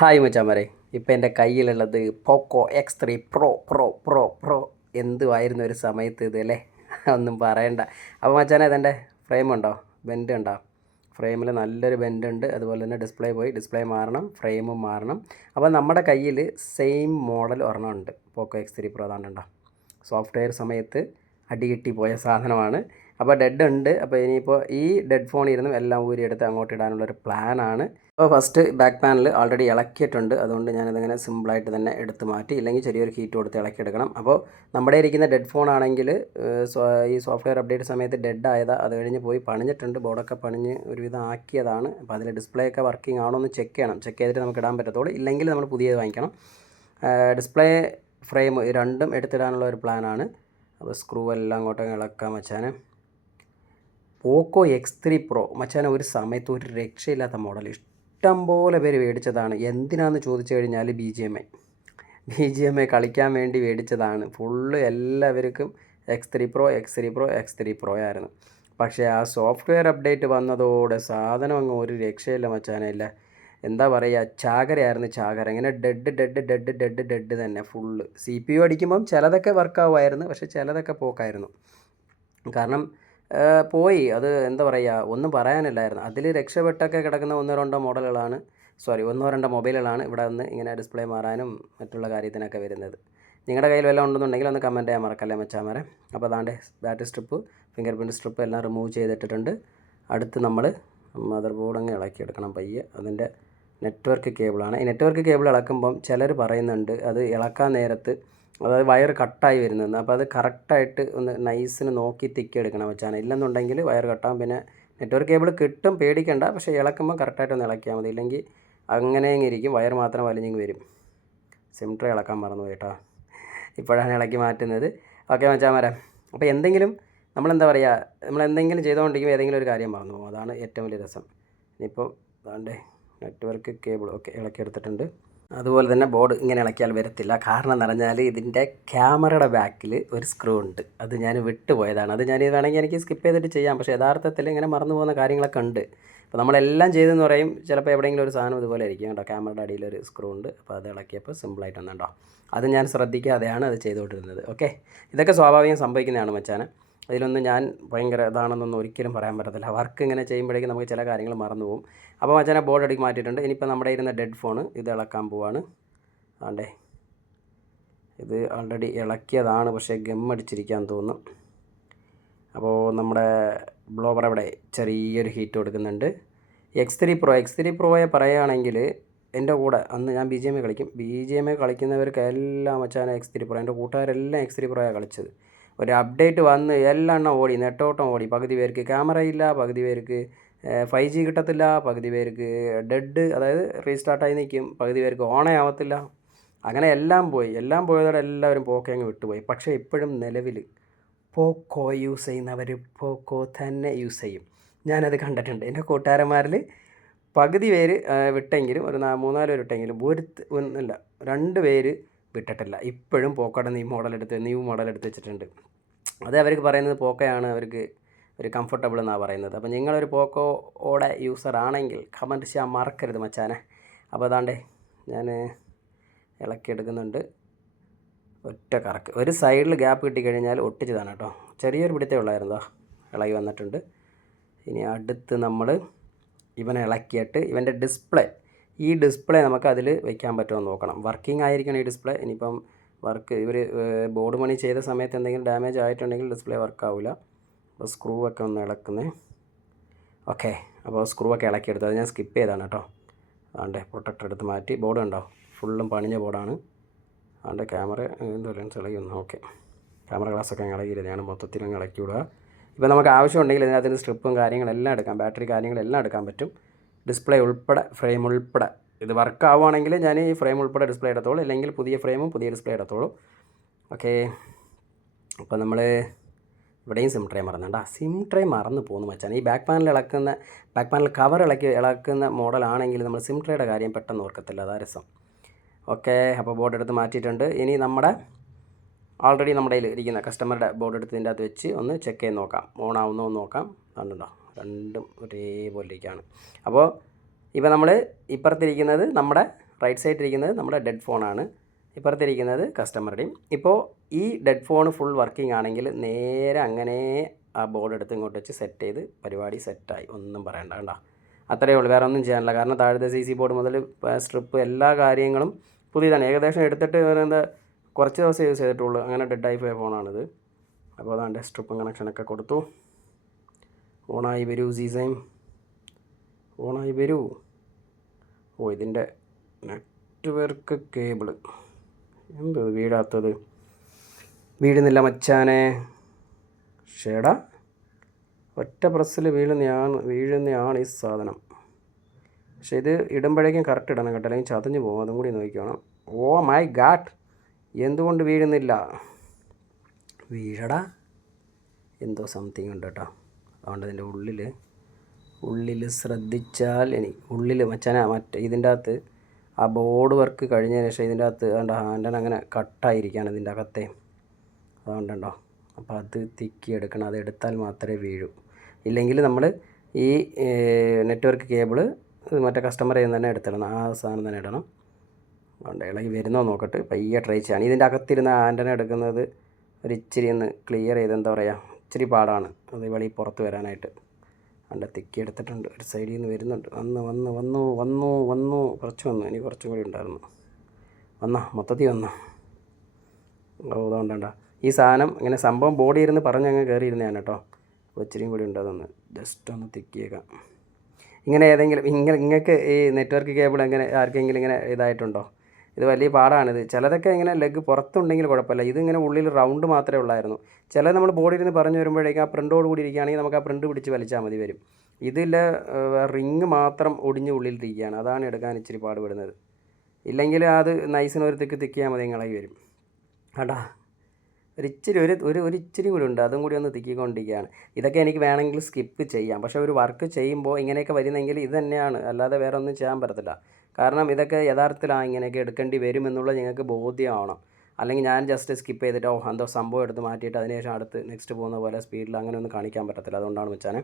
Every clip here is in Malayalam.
ഹായ് മച്ചാമാരെ, ഇപ്പോൾ എൻ്റെ കയ്യിലുള്ളത് പോക്കോ X3 Pro എന്തുമായിരുന്നു ഒരു സമയത്ത് ഇത് അല്ലേ. ഒന്നും പറയണ്ട. അപ്പോൾ മച്ചാനെ ഇതെൻ്റെ ഫ്രെയിമുണ്ടോ, ബെൻഡ് ഉണ്ടോ? ഫ്രെയിമിൽ നല്ലൊരു ബെൻഡ് ഉണ്ട്. അതുപോലെ തന്നെ ഡിസ്പ്ലേ പോയി, ഡിസ്പ്ലേ മാറണം, ഫ്രെയിമും മാറണം. അപ്പോൾ നമ്മുടെ കയ്യിൽ സെയിം മോഡൽ ഒരെണ്ണം ഉണ്ട്, പോക്കോ X3 Pro. അതാണ്ടുണ്ടോ, സോഫ്റ്റ്വെയർ സമയത്ത് അടികിട്ടി പോയ സാധനമാണ്. അപ്പോൾ ഡെഡ് ഉണ്ട്. അപ്പോൾ ഇനിയിപ്പോൾ ഈ ഡെഡ് ഫോണിൽ ഇരുന്നും എല്ലാം ഊരിയെടുത്ത് അങ്ങോട്ട് ഇടാനുള്ളൊരു പ്ലാനാണ്. അപ്പോൾ ഫസ്റ്റ് ബാക്ക് പാനൽ ഓൾറെഡി ഇളക്കിയിട്ടുണ്ട്. അതുകൊണ്ട് ഞാനിതിങ്ങനെ സിമ്പിളായിട്ട് തന്നെ എടുത്ത് മാറ്റി, ഇല്ലെങ്കിൽ ചെറിയൊരു ഹീറ്റ് കൊടുത്ത് ഇളക്കിയെടുക്കണം. അപ്പോൾ നമ്മുടെ ഇരിക്കുന്ന ഡെഡ് ഫോൺ ആണെങ്കിൽ ഈ സോഫ്റ്റ്വെയർ അപ്ഡേറ്റ് സമയത്ത് ഡെഡ് ആയതാണ്. അത് കഴിഞ്ഞ് പോയി പണിഞ്ഞിട്ടുണ്ട്, ബോർഡൊക്കെ പണിഞ്ഞ് ഒരുവിധം ആക്കിയതാണ്. അപ്പോൾ അതിൽ ഡിസ്പ്ലേ ഒക്കെ വർക്കിംഗ് ആണോ എന്ന് ചെക്ക് ചെയ്യണം. ചെക്ക് ചെയ്തിട്ട് നമുക്ക് ഇടാൻ പറ്റത്തുള്ളൂ, ഇല്ലെങ്കിൽ നമ്മൾ പുതിയത് വാങ്ങിക്കണം. ഡിസ്പ്ലേ ഫ്രെയിം രണ്ടും എടുത്തിടാനുള്ള ഒരു പ്ലാനാണ്. അപ്പോൾ സ്ക്രൂ എല്ലാം അങ്ങോട്ടങ്ങ് ഇളക്കാം മച്ചാനെ. പോക്കോ X3 Pro മച്ചാനെ ഒരു സമയത്ത് ഒരു രക്ഷയില്ലാത്ത മോഡൽ, ഇഷ്ടംപോലെ പേര് മേടിച്ചതാണ്. എന്തിനാണെന്ന് ചോദിച്ചു കഴിഞ്ഞാൽ BGMI കളിക്കാൻ വേണ്ടി മേടിച്ചതാണ്. ഫുള്ള് എല്ലാവർക്കും X3 Pro ആയിരുന്നു. പക്ഷേ ആ സോഫ്റ്റ്വെയർ അപ്ഡേറ്റ് വന്നതോടെ സാധനം അങ്ങ് ഒരു രക്ഷയില്ല മച്ചാനെ. ഇല്ല, എന്താ പറയുക, ചാകരയായിരുന്നു ചാകര. ഇങ്ങനെ ഡെഡ് തന്നെ ഫുള്ള്. CPU അടിക്കുമ്പം ചിലതൊക്കെ വർക്കാവുമായിരുന്നു, പക്ഷേ ചിലതൊക്കെ പോക്കായിരുന്നു. കാരണം പോയി, അത് എന്താ പറയുക, ഒന്നും പറയാനില്ലായിരുന്നു. അതിൽ രക്ഷപ്പെട്ടൊക്കെ കിടക്കുന്ന ഒന്നോ രണ്ടോ മൊബൈലുകളാണ് ഇവിടെ വന്ന് ഇങ്ങനെ ഡിസ്പ്ലേ മാറാനും മറ്റുള്ള കാര്യത്തിനൊക്കെ വരുന്നത്. നിങ്ങളുടെ കയ്യിൽ വല്ലതും ഉണ്ടെന്നുണ്ടെങ്കിൽ ഒന്ന് കമൻറ്റ് ചെയ്യാൻ മറക്കല്ലേ മച്ചാമാരെ. അപ്പോൾ അതാണ്ട് battery strip, finger print strip എല്ലാം റിമൂവ് ചെയ്തിട്ടിട്ടുണ്ട്. അടുത്ത് നമ്മൾ മദർ ബോർഡ് അങ്ങ് ഇളക്കിയെടുക്കണം പയ്യെ. അതിൻ്റെ നെറ്റ്വർക്ക് കേബിളാണ്. ഈ നെറ്റ്വർക്ക് കേബിൾ ഇളക്കുമ്പം ചിലർ പറയുന്നുണ്ട് അത് ഇളക്കാൻ നേരത്ത്, അതായത് വയർ കട്ടായി വരുന്നതെന്ന്. അപ്പോൾ അത് കറക്റ്റായിട്ട് ഒന്ന് നൈസിന് നോക്കി തിക്കിയെടുക്കണം വെച്ചാണ്. ഇല്ലെന്നുണ്ടെങ്കിൽ വയർ കട്ടാകും. പിന്നെ നെറ്റ്വർക്ക് കേബിൾ കിട്ടും, പേടിക്കണ്ട. പക്ഷേ ഇളക്കുമ്പോൾ കറക്റ്റായിട്ടൊന്ന് ഇളക്കിയാൽ മതി, ഇല്ലെങ്കിൽ അങ്ങനെ ഇരിക്കും, വയർ മാത്രം വലിഞ്ഞിങ്ങ് വരും. സിം ട്രേ ഇളക്കാൻ മറന്നു കേട്ടോ, ഇപ്പോഴാണ് ഇളക്കി മാറ്റുന്നത്. ഓക്കെ മച്ചാമാരെ, അപ്പോൾ നമ്മളെന്തെങ്കിലും ചെയ്തുകൊണ്ടിരിക്കുമ്പോൾ ഏതെങ്കിലും ഒരു കാര്യം മറന്നു പോകും. അതാണ് ഏറ്റവും വലിയ രസം. ഇനിയിപ്പോൾ അതാണ്ട് നെറ്റ്വർക്ക് കേബിൾ ഓക്കെ ഇളക്കിയെടുത്തിട്ടുണ്ട്. അതുപോലെ തന്നെ ബോർഡ് ഇങ്ങനെ ഇളക്കിയാൽ വരത്തില്ല. കാരണം എന്ന് പറഞ്ഞാൽ ഇതിൻ്റെ ക്യാമറയുടെ ബാക്കിൽ ഒരു സ്ക്രൂ ഉണ്ട്. അത് ഞാൻ വിട്ടുപോയതാണ്. അത് ഞാൻ വേണമെങ്കിൽ എനിക്ക് സ്കിപ്പ് ചെയ്തിട്ട് ചെയ്യാം, പക്ഷേ യഥാർത്ഥത്തിൽ ഇങ്ങനെ മറന്നു പോകുന്ന കാര്യങ്ങളൊക്കെ ഉണ്ട്. അപ്പോൾ നമ്മളെല്ലാം ചെയ്തെന്ന് പറയും, ചിലപ്പോൾ എവിടെയെങ്കിലും ഒരു സാധനം ഇതുപോലെ ആയിരിക്കും കേട്ടോ. ക്യാമറയുടെ അടിയിലൊരു സ്ക്രൂ ഉണ്ട്. അപ്പോൾ അത് ഇളക്കിയപ്പോൾ സിമ്പിളായിട്ട് വന്നുണ്ടോ. അത് ഞാൻ ശ്രദ്ധിക്കാതെയാണ് അത് ചെയ്തുകൊണ്ടിരുന്നത്. ഓക്കെ, ഇതൊക്കെ സ്വാഭാവികം സംഭവിക്കുന്നതാണ് മച്ചാനെ. അതിലൊന്നും ഞാൻ ഭയങ്കര ഇതാണെന്നൊന്നും ഒരിക്കലും പറയാൻ പറ്റത്തില്ല. വർക്ക് ഇങ്ങനെ ചെയ്യുമ്പോഴേക്കും നമുക്ക് ചില കാര്യങ്ങൾ മറന്നു പോകും. അപ്പോൾ മച്ചാനെ ബോർഡ് അടിക്ക് മാറ്റിയിട്ടുണ്ട്. ഇനിയിപ്പോൾ നമ്മുടെ ഇരുന്ന ഡെഡ് ഫോൺ ഇത് ഇളക്കാൻ പോവാണ്. ആണ്ടേ, ഇത് ഓൾറെഡി ഇളക്കിയതാണ്, പക്ഷേ ഗമ്മടിച്ചിരിക്കാൻ തോന്നുന്നു. അപ്പോൾ നമ്മുടെ ബ്ലോവർ അവിടെ ചെറിയൊരു ഹീറ്റ് കൊടുക്കുന്നുണ്ട്. X3 Proയെ പറയുകയാണെങ്കിൽ എൻ്റെ കൂടെ അന്ന് ഞാൻ BGMI കളിക്കുന്നവർക്ക് എല്ലാം മച്ചാനെ X3 Pro. എൻ്റെ കൂട്ടുകാരെല്ലാം X3 Proയാണ് കളിച്ചത്. ഒരു അപ്ഡേറ്റ് വന്ന് എല്ലാം ഓടി, നെട്ടോട്ടം ഓടി. പകുതി പേർക്ക് ക്യാമറ ഇല്ല, പകുതി പേർക്ക് 5G കിട്ടത്തില്ല, പകുതി പേർക്ക് ഡെഡ്, അതായത് റീസ്റ്റാർട്ടായി നിൽക്കും, പകുതി പേർക്ക് ഓണേ ആവത്തില്ല. അങ്ങനെ എല്ലാം പോയതോടെ എല്ലാവരും പോക്കോ അങ്ങ് വിട്ടുപോയി. പക്ഷേ ഇപ്പോഴും നിലവിൽ പോക്കോ യൂസ് ചെയ്യുന്നവർ പോക്കോ തന്നെ യൂസ് ചെയ്യും. ഞാനത് കണ്ടിട്ടുണ്ട്. എൻ്റെ കൂട്ടുകാരന്മാരിൽ പകുതി പേര് വിട്ടെങ്കിലും, ഒരു 3-4 പേര് വിട്ടെങ്കിലും, ഒന്നില്ല 2 പേര് വിട്ടിട്ടില്ല. ഇപ്പോഴും പോക്കോയുടെ ന്യൂ മോഡൽ എടുത്ത് വെച്ചിട്ടുണ്ട്. അത് അവർക്ക് പറയുന്നത് പോക്കോയാണ് അവർക്ക് ഒരു കംഫർട്ടബിൾ എന്നാണ് പറയുന്നത്. അപ്പോൾ നിങ്ങളൊരു പോക്കോയുടെ യൂസർ ആണെങ്കിൽ കമൻറ്റ് ചെയ്യാൻ മറക്കരുത് മച്ചാനെ. അപ്പോൾ അതാണ്ടേ ഞാൻ ഇളക്കിയെടുക്കുന്നുണ്ട്. ഒറ്റ കറക്ക്, ഒരു സൈഡിൽ ഗ്യാപ്പ് കിട്ടിക്കഴിഞ്ഞാൽ ഒട്ടിച്ചതാണ് കേട്ടോ. ചെറിയൊരു പിടുത്തേ ഉള്ളായിരുന്നോ, ഇളകി വന്നിട്ടുണ്ട്. ഇനി അടുത്ത് നമ്മൾ ഇവനെ ഇളക്കിയിട്ട് ഇവൻ്റെ ഈ ഡിസ്പ്ലേ നമുക്ക് അതിൽ വെക്കാൻ പറ്റുമോ എന്ന് നോക്കണം. വർക്കിംഗ് ആയിരിക്കണം ഈ ഡിസ്പ്ലേ. ഇനിയിപ്പം ഇവർ ബോർഡ് പണി ചെയ്ത സമയത്ത് എന്തെങ്കിലും ഡാമേജ് ആയിട്ടുണ്ടെങ്കിൽ ഡിസ്പ്ലേ വർക്കാവില്ല. അപ്പോൾ സ്ക്രൂ ഒക്കെ ഒന്ന് ഇളക്കുന്നത്. ഓക്കെ, അപ്പോൾ സ്ക്രൂ ഒക്കെ ഇളക്കിയെടുത്ത് അത് ഞാൻ സ്കിപ്പ് ചെയ്താണ് കേട്ടോ. അതുകൊണ്ട് പ്രൊട്ടക്ടർ എടുത്ത് മാറ്റി. ബോർഡ് ഉണ്ടോ, ഫുള്ളും പണിഞ്ഞ ബോർഡാണ്. അതുകൊണ്ട് ക്യാമറ എന്തോ ലെൻസ് ഇളകിയൊന്നു. ഓക്കെ, ക്യാമറ ഗ്ലാസ്സൊക്കെ ഇളകിയില്ല, ഞാൻ മൊത്തത്തിലും ഇളക്കി വിടുക. ഇപ്പോൾ നമുക്ക് ആവശ്യമുണ്ടെങ്കിൽ ഇതിനകത്ത് സ്ട്രിപ്പും കാര്യങ്ങളെല്ലാം എടുക്കാം, ബാറ്ററി കാര്യങ്ങളെല്ലാം എടുക്കാൻ പറ്റും. ഡിസ്പ്ലേ ഉൾപ്പെടെ, ഫ്രെയിം ഉൾപ്പെടെ. ഇത് വർക്ക് ആവുകയാണെങ്കിൽ ഞാൻ ഈ ഫ്രെയിം ഉൾപ്പെടെ ഡിസ്പ്ലേ എടുത്തോളൂ, അല്ലെങ്കിൽ പുതിയ ഫ്രെയിമും പുതിയ ഡിസ്പ്ലേ എടുത്തോളൂ. ഓക്കെ, അപ്പോൾ നമ്മൾ ഇവിടെയും സിം ട്രേ മറന്നു പോകുന്നു മച്ചാൻ. ഈ ബാക്ക് പാനൽ കവർ ഇളക്കുന്ന മോഡലാണെങ്കിൽ നമ്മൾ സിം ട്രേയുടെ കാര്യം പെട്ടെന്ന് ഓർക്കത്തില്ല, അതാ രസം. ഓക്കെ, അപ്പോൾ ബോർഡ് എടുത്ത് മാറ്റിയിട്ടുണ്ട്. ഇനി ഓൾറെഡി നമ്മുടെ കയ്യിൽ ഇരിക്കുന്ന കസ്റ്റമറുടെ ബോർഡ് എടുത്ത് ഇതിൻ്റെ അകത്ത് വെച്ച് ഒന്ന് ചെക്ക് ചെയ്ത് നോക്കാം, ഓൺ ആവുന്നോ എന്ന് നോക്കാം. കണ്ടുണ്ടോ, രണ്ടും ഒരേപോലെ ഇരിക്കുകയാണ്. അപ്പോൾ ഇപ്പോൾ നമ്മൾ ഇപ്പുറത്തിരിക്കുന്നത് നമ്മുടെ റൈറ്റ് സൈഡിലിരിക്കുന്നത് നമ്മുടെ ഡെഡ് ഫോണാണ്, ഇപ്പുറത്തിരിക്കുന്നത് കസ്റ്റമറുടെയും. ഇപ്പോൾ ഈ ഡെഡ് ഫോൺ ഫുൾ വർക്കിംഗ് ആണെങ്കിൽ നേരെ അങ്ങനെ ആ ബോർഡ് എടുത്ത് ഇങ്ങോട്ട് വെച്ച് സെറ്റ് ചെയ്ത് പരിപാടി സെറ്റായി, ഒന്നും പറയണ്ട. കണ്ടോ, അത്രയേ ഉള്ളൂ, വേറെ ഒന്നും ചെയ്യാനില്ല. കാരണം താഴത്തെ CC ബോർഡ് മുതൽ സ്ട്രിപ്പ് എല്ലാ കാര്യങ്ങളും പുതിയതാണ്. ഏകദേശം എടുത്തിട്ട് എന്താ കുറച്ച് ദിവസം യൂസ് ചെയ്തിട്ടുള്ളൂ, അങ്ങനെ ഡെഡായി പോയ ഫോണാണിത്. അപ്പോൾ അതാണ്ട് സ്ട്രിപ്പും കണക്ഷനൊക്കെ കൊടുത്തു. ഓണായി വരൂ സീസൈം, ഓണായി വരൂ. ഓ, ഇതിൻ്റെ നെറ്റ്വർക്ക് കേബിള് എന്ത് വീഴാത്തത്, വീഴുന്നില്ല മച്ചാനെ. ഷേടാ, ഒറ്റ പ്രസ്സിൽ വീഴുന്നതാണ് ഈ സാധനം. പക്ഷേ ഇത് ഇടുമ്പോഴേക്കും കറക്റ്റ് ഇടണം കേട്ടോ, അല്ലെങ്കിൽ ചതഞ്ഞ് പോകും. അതും കൂടി നോക്കിക്കണം. ഓ മൈ ഗാഡ്, എന്തുകൊണ്ട് വീഴുന്നില്ല? വീഴടാ, എന്തോ സംതിങ് ഉണ്ട് കേട്ടോ. അതുകൊണ്ട് അതിൻ്റെ ഉള്ളിൽ ശ്രദ്ധിച്ചാൽ ഉള്ളിൽ മച്ചാനാ ഇതിൻ്റെ അകത്ത് ആ ബോർഡ് വർക്ക് കഴിഞ്ഞതിന് ശേഷം ഇതിൻ്റെ അകത്ത് അതുകൊണ്ട് ഹാൻഡൻ അങ്ങനെ കട്ടായിരിക്കുകയാണ് ഇതിൻ്റെ അകത്തെ, അതുകൊണ്ടുണ്ടോ. അപ്പോൾ അത് തിക്കി എടുക്കണം, അത് എടുത്താൽ മാത്രമേ വീഴൂ. ഇല്ലെങ്കിൽ നമ്മൾ ഈ നെറ്റ്വർക്ക് കേബിള് മറ്റേ കസ്റ്റമറിൽ നിന്ന് തന്നെ എടുത്തിടണം, ആ സാധനം തന്നെ ഇടണം. അതുകൊണ്ട് ഇളകി വരുന്നോ നോക്കട്ടെ, പയ്യെ ട്രൈ ചെയ്യണം. ഇതിൻ്റെ അകത്തിരുന്ന ആൻറ്റന എടുക്കുന്നത് ഒരു ഇച്ചിരി ഒന്ന് ക്ലിയർ ചെയ്ത്, എന്താ പറയുക, ഇച്ചിരി പാടാണ് അത് വെളിയിൽ പുറത്ത് വരാനായിട്ട്. അതുകൊണ്ട് തിക്കി എടുത്തിട്ടുണ്ട്, ഒരു സൈഡിൽ നിന്ന് വരുന്നുണ്ട്. വന്നു കുറച്ച് വന്നു, ഇനി കുറച്ചും കൂടി ഉണ്ടായിരുന്നു. മൊത്തത്തിൽ വന്നോ. അതുകൊണ്ടാ ഈ സാധനം ഇങ്ങനെ സംഭവം ബോഡി ഇരുന്ന് പറഞ്ഞങ്ങ് കയറിയിരുന്നതാണ് കേട്ടോ. ഇച്ചിരിയും കൂടി ഉണ്ട്, അതൊന്ന് ജസ്റ്റ് ഒന്ന് തിക്കിയേക്കാം. ഇങ്ങനെ ഏതെങ്കിലും നിങ്ങൾക്ക് ഈ നെറ്റ്വർക്ക് കേബിൾ എങ്ങനെ ആർക്കെങ്കിലും ഇങ്ങനെ ഇതായിട്ടുണ്ടോ? ഇത് വലിയ പാടാണിത്. ചിലതൊക്കെ ഇങ്ങനെ ലെഗ് പുറത്തുണ്ടെങ്കിൽ കുഴപ്പമില്ല, ഇതിങ്ങനെ ഉള്ളിൽ റൗണ്ട് മാത്രമേ ഉള്ളായിരുന്നു. ചിലത് നമ്മൾ ബോഡിയിൽ നിന്ന് പറഞ്ഞു വരുമ്പോഴേക്കും ആ പ്രിൻ്റോട് കൂടി ഇരിക്കുകയാണെങ്കിൽ നമുക്ക് ആ പ്രിൻ്റ് പിടിച്ച് വലിച്ചാൽ മതി വരും. ഇതിൽ റിങ് മാത്രം ഒടിഞ്ഞ് ഉള്ളിലിരിക്കുകയാണ്, അതാണ് എടുക്കാൻ ഇച്ചിരി പാടുപെടുന്നത്. ഇല്ലെങ്കിൽ അത് നൈസിന് ഒരു തിക്കിയാൽ മതി, ഇളകി വരും. കേട്ടാ, ഒരിച്ചിരി കൂടി ഉണ്ട്, അതും കൂടി ഒന്ന് തിക്കിക്കൊണ്ടിരിക്കുകയാണ്. ഇതൊക്കെ എനിക്ക് വേണമെങ്കിൽ സ്കിപ്പ് ചെയ്യാം, പക്ഷേ ഒരു വർക്ക് ചെയ്യുമ്പോൾ ഇങ്ങനെയൊക്കെ വരുന്നെങ്കിൽ ഇത് തന്നെയാണ്, അല്ലാതെ വേറെ ഒന്നും ചെയ്യാൻ പറ്റത്തില്ല. കാരണം ഇതൊക്കെ യഥാർത്ഥത്തിലാണ് ഇങ്ങനെയൊക്കെ എടുക്കേണ്ടി വരുമെന്നുള്ള നിങ്ങൾക്ക് ബോധ്യമാവണം. അല്ലെങ്കിൽ ഞാൻ ജസ്റ്റ് സ്കിപ്പ് ചെയ്തിട്ട് എന്തോ സംഭവം എടുത്ത് മാറ്റിയിട്ട് അതിനുശേഷം അടുത്ത് നെക്സ്റ്റ് പോകുന്ന പോലെ സ്പീഡിൽ അങ്ങനെ ഒന്നും കാണിക്കാൻ പറ്റത്തില്ല. അതുകൊണ്ടാണ് വെച്ചാൽ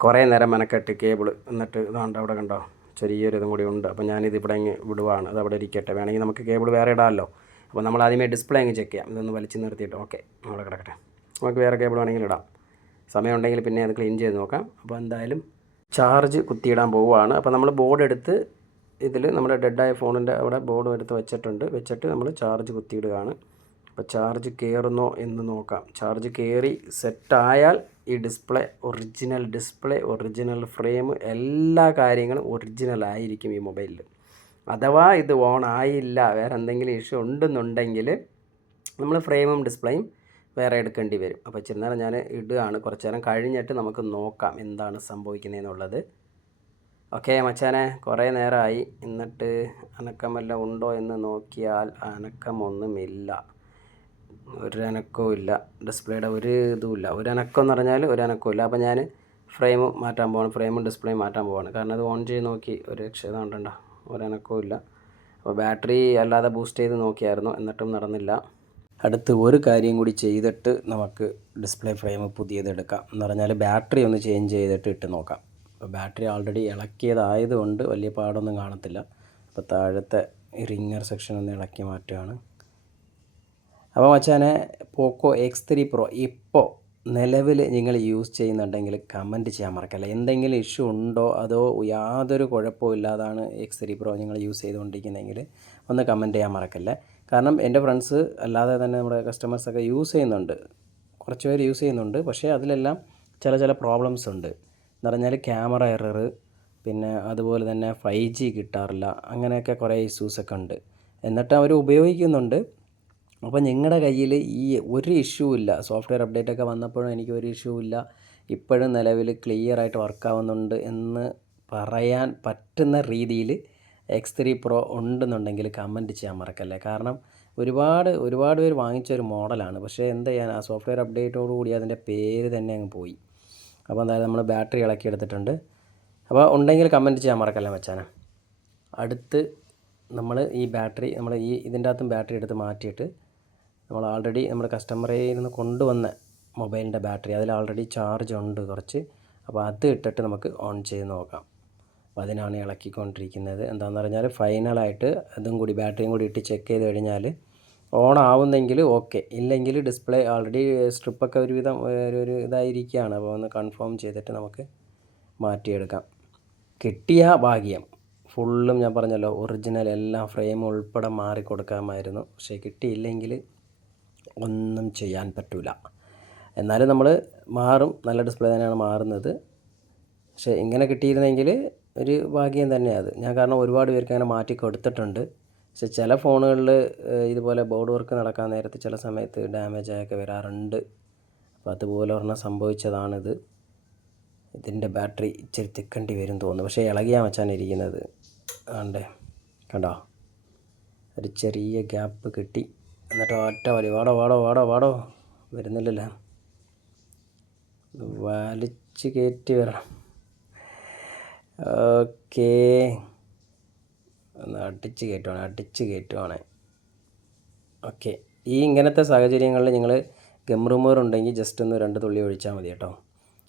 കുറേ നേരം മെനക്കെട്ട് കേബിൾ എന്നിട്ട് ഇതാണ്ട് അവിടെ കണ്ടോ ചെറിയൊരു ഇതും കൂടി ഉണ്ട്. അപ്പോൾ ഞാനിത് ഇവിടെ അങ്ങ് വിടുവാണ്, അത് അവിടെ ഇരിക്കട്ടെ. വേണമെങ്കിൽ നമുക്ക് കേബിൾ വേറെ ഇടാമല്ലോ. അപ്പോൾ നമ്മൾ ആദ്യമേ ഡിസ്പ്ലേ അങ്ങ് ചെക്ക് ചെയ്യാം, ഇതൊന്ന് വലിച്ച് നിർത്തിയിട്ട്. ഓക്കെ, അവിടെ കിടക്കട്ടെ, നമുക്ക് വേറെ കേബിൾ വേണമെങ്കിൽ ഇടാം. സമയമുണ്ടെങ്കിൽ പിന്നെ അത് ക്ലീൻ ചെയ്ത് നോക്കാം. അപ്പോൾ എന്തായാലും ചാർജ് കുത്തിയിടാൻ പോവുകയാണ്. അപ്പോൾ നമ്മൾ ബോർഡ് എടുത്ത് ഇതിൽ നമ്മുടെ ഡെഡായ ഫോണിൻ്റെ അവിടെ ബോർഡ് എടുത്ത് വെച്ചിട്ട് നമ്മൾ ചാർജ് കുത്തിയിടുകയാണ്. അപ്പോൾ ചാർജ് കയറുന്നോ എന്ന് നോക്കാം. ചാർജ് കയറി സെറ്റായാൽ ഈ ഒറിജിനൽ ഫ്രെയിം എല്ലാ കാര്യങ്ങളും ഒറിജിനൽ ആയിരിക്കും ഈ മൊബൈലിൽ. അഥവാ ഇത് ഓൺ ആയില്ല, വേറെ എന്തെങ്കിലും ഇഷ്യൂ ഉണ്ടെന്നുണ്ടെങ്കിൽ നമ്മൾ ഫ്രെയിമും ഡിസ്പ്ലേയും വേറെ എടുക്കേണ്ടി വരും. അപ്പോൾ ഇച്ചിരി നേരം ഞാൻ ഇടുകയാണ്, കുറച്ച് നേരം കഴിഞ്ഞിട്ട് നമുക്ക് നോക്കാം എന്താണ് സംഭവിക്കുന്നതെന്നുള്ളത്. ഓക്കെ മച്ചാനെ, കുറേ നേരമായി, എന്നിട്ട് അനക്കമെല്ലാം ഉണ്ടോ എന്ന് നോക്കിയാൽ അനക്കമൊന്നുമില്ല, ഒരനക്കവും ഇല്ല. ഡിസ്പ്ലേയുടെ ഒരു ഇതുമില്ല, ഒരനക്കം എന്ന് പറഞ്ഞാൽ ഒരനക്കവും ഇല്ല. അപ്പോൾ ഞാൻ ഫ്രെയിമും ഡിസ്പ്ലേയും മാറ്റാൻ പോവാണ്. കാരണം അത് ഓൺ ചെയ്ത് നോക്കി ഒരു രക്ഷ ഉണ്ടോ, ഒരനക്കവും ഇല്ല. അപ്പോൾ ബാറ്ററി അല്ലാതെ ബൂസ്റ്റ് ചെയ്ത് നോക്കിയായിരുന്നു, എന്നിട്ടും നടന്നില്ല. അടുത്ത് ഒരു കാര്യം കൂടി ചെയ്തിട്ട് നമുക്ക് ഡിസ്പ്ലേ ഫ്രെയിം പുതിയതെടുക്കാം. എന്ന് പറഞ്ഞാൽ ബാറ്ററി ഒന്ന് ചേഞ്ച് ചെയ്തിട്ട് ഇട്ട് നോക്കാം. അപ്പോൾ ബാറ്ററി ആൾറെഡി ഇളക്കിയതായതുകൊണ്ട് വലിയ പാടൊന്നും കാണത്തില്ല. അപ്പോൾ താഴത്തെ റിങ്ങർ സെക്ഷൻ ഒന്ന് ഇളക്കി മാറ്റുകയാണ്. അപ്പോൾ മച്ചാനെ, പോക്കോ X3 Pro ഇപ്പോൾ നിലവിൽ നിങ്ങൾ യൂസ് ചെയ്യുന്നുണ്ടെങ്കിൽ കമൻറ്റ് ചെയ്യാൻ മറക്കല്ല. എന്തെങ്കിലും ഇഷ്യൂ ഉണ്ടോ അതോ യാതൊരു കുഴപ്പവും ഇല്ലാതാണ് X3 Pro നിങ്ങൾ യൂസ് ചെയ്തുകൊണ്ടിരിക്കുന്നതെങ്കിൽ ഒന്ന് കമൻറ്റ് ചെയ്യാൻ മറക്കല്ലേ. കാരണം എൻ്റെ ഫ്രണ്ട്സ് അല്ലാതെ തന്നെ നമ്മുടെ കസ്റ്റമേഴ്സൊക്കെ യൂസ് ചെയ്യുന്നുണ്ട്, കുറച്ച് പേര് യൂസ് ചെയ്യുന്നുണ്ട്. പക്ഷേ അതിലെല്ലാം ചില പ്രോബ്ലംസ് ഉണ്ട്. എന്ന് പറഞ്ഞാൽ ക്യാമറ എറർ, പിന്നെ അതുപോലെ തന്നെ 5G കിട്ടാറില്ല, അങ്ങനെയൊക്കെ കുറേ ഇഷ്യൂസൊക്കെ ഉണ്ട്. എന്നിട്ട് അവർ ഉപയോഗിക്കുന്നുണ്ട്. അപ്പോൾ നിങ്ങളുടെ കയ്യിൽ ഈ ഒരു ഇഷ്യൂ ഇല്ല, സോഫ്റ്റ്വെയർ അപ്ഡേറ്റ് ഒക്കെ വന്നപ്പോഴും എനിക്ക് ഒരു ഇഷ്യൂ ഇല്ല, ഇപ്പോഴും നിലവിൽ ക്ലിയറായിട്ട് വർക്കാവുന്നുണ്ട് എന്ന് പറയാൻ പറ്റുന്ന രീതിയിൽ X3 Pro ഉണ്ടെന്നുണ്ടെങ്കിൽ കമൻറ്റ് ചെയ്യാൻ മറക്കല്ലേ. കാരണം ഒരുപാട് പേര് വാങ്ങിച്ച ഒരു മോഡലാണ്. പക്ഷേ എന്ത് ചെയ്യാൻ, ആ സോഫ്റ്റ്വെയർ അപ്ഡേറ്റോടുകൂടി അതിൻ്റെ പേര് തന്നെ അങ്ങ് പോയി. അപ്പോൾ എന്തായാലും നമ്മൾ ബാറ്ററി ഇളക്കി എടുത്തിട്ടുണ്ട്. അപ്പോൾ ഉണ്ടെങ്കിൽ കമൻറ്റ് ചെയ്യാൻ മറക്കല്ലേ മച്ചാനെ. അടുത്ത് നമ്മൾ ഈ ബാറ്ററി ഇതിൻ്റെ അകത്തും ബാറ്ററി എടുത്ത് മാറ്റിയിട്ട് നമ്മൾ ആൾറെഡി നമ്മുടെ കസ്റ്റമറിൽ നിന്ന് കൊണ്ടുവന്ന മൊബൈലിൻ്റെ ബാറ്ററി അതിൽ ആൾറെഡി ചാർജ് ഉണ്ട് കുറച്ച്. അപ്പോൾ അത് ഇട്ടിട്ട് നമുക്ക് ഓൺ ചെയ്ത് നോക്കാം. അപ്പോൾ അതിനാണ് ഇളക്കിക്കൊണ്ടിരിക്കുന്നത്. എന്താണെന്ന് പറഞ്ഞാൽ ഫൈനലായിട്ട് അതും കൂടി ബാറ്ററിയും കൂടി ഇട്ട് ചെക്ക് ചെയ്ത് കഴിഞ്ഞാൽ ഓൺ ആവുന്നെങ്കിൽ ഓക്കെ, ഇല്ലെങ്കിൽ ഡിസ്പ്ലേ ഓൾറെഡി സ്ട്രിപ്പൊക്കെ ഒരുവിധം ഒരു ഇതായിരിക്കുകയാണ്. അപ്പോൾ ഒന്ന് കൺഫേം ചെയ്തിട്ട് നമുക്ക് മാറ്റിയെടുക്കാം. കിട്ടിയ ഭാഗ്യം. ഫുള്ളും ഞാൻ പറഞ്ഞല്ലോ ഒറിജിനൽ എല്ലാം ഫ്രെയിം ഉൾപ്പെടെ മാറിക്കൊടുക്കാമായിരുന്നു. പക്ഷേ കിട്ടിയില്ലെങ്കിൽ ഒന്നും ചെയ്യാൻ പറ്റില്ല. എന്നാലും നമ്മൾ മാറും, നല്ല ഡിസ്പ്ലേ തന്നെയാണ് മാറുന്നത്. പക്ഷേ ഇങ്ങനെ കിട്ടിയിരുന്നെങ്കിൽ ഒരു ഭാഗ്യം തന്നെയാണ് അത്. ഞാൻ കാരണം ഒരുപാട് പേർക്ക് അങ്ങനെ മാറ്റി കൊടുത്തിട്ടുണ്ട്. പക്ഷെ ചില ഫോണുകളിൽ ഇതുപോലെ ബോർഡ് വർക്ക് നടക്കാൻ നേരത്ത് ചില സമയത്ത് ഡാമേജ് ആയൊക്കെ വരാറുണ്ട്. അപ്പോൾ അതുപോലെ ഒരെണ്ണം സംഭവിച്ചതാണിത്. ഇതിൻ്റെ ബാറ്ററി ഇച്ചിരി തിക്കേണ്ടി വരും തോന്നുന്നു. പക്ഷേ ഇളകിയാൽ വെച്ചാണ് ഇരിക്കുന്നത്. ആണ്ടേ കണ്ടോ, ഒരു ചെറിയ ഗ്യാപ്പ് കിട്ടി. എന്നിട്ട് ഒറ്റ വലി വാടോ വാടോ വാടോ വാടോ വരുന്നില്ലല്ലോ, വലിച്ച് കയറ്റി വരണം. ഓക്കേ, ഒന്ന് അടിച്ച് കയറ്റുവാണ്. ഓക്കെ, ഈ ഇങ്ങനത്തെ സാഹചര്യങ്ങളിൽ നിങ്ങൾ ഗം റിമൂവർ ഉണ്ടെങ്കിൽ ജസ്റ്റ് ഒന്ന് 2 തുള്ളി ഒഴിച്ചാൽ മതി കേട്ടോ.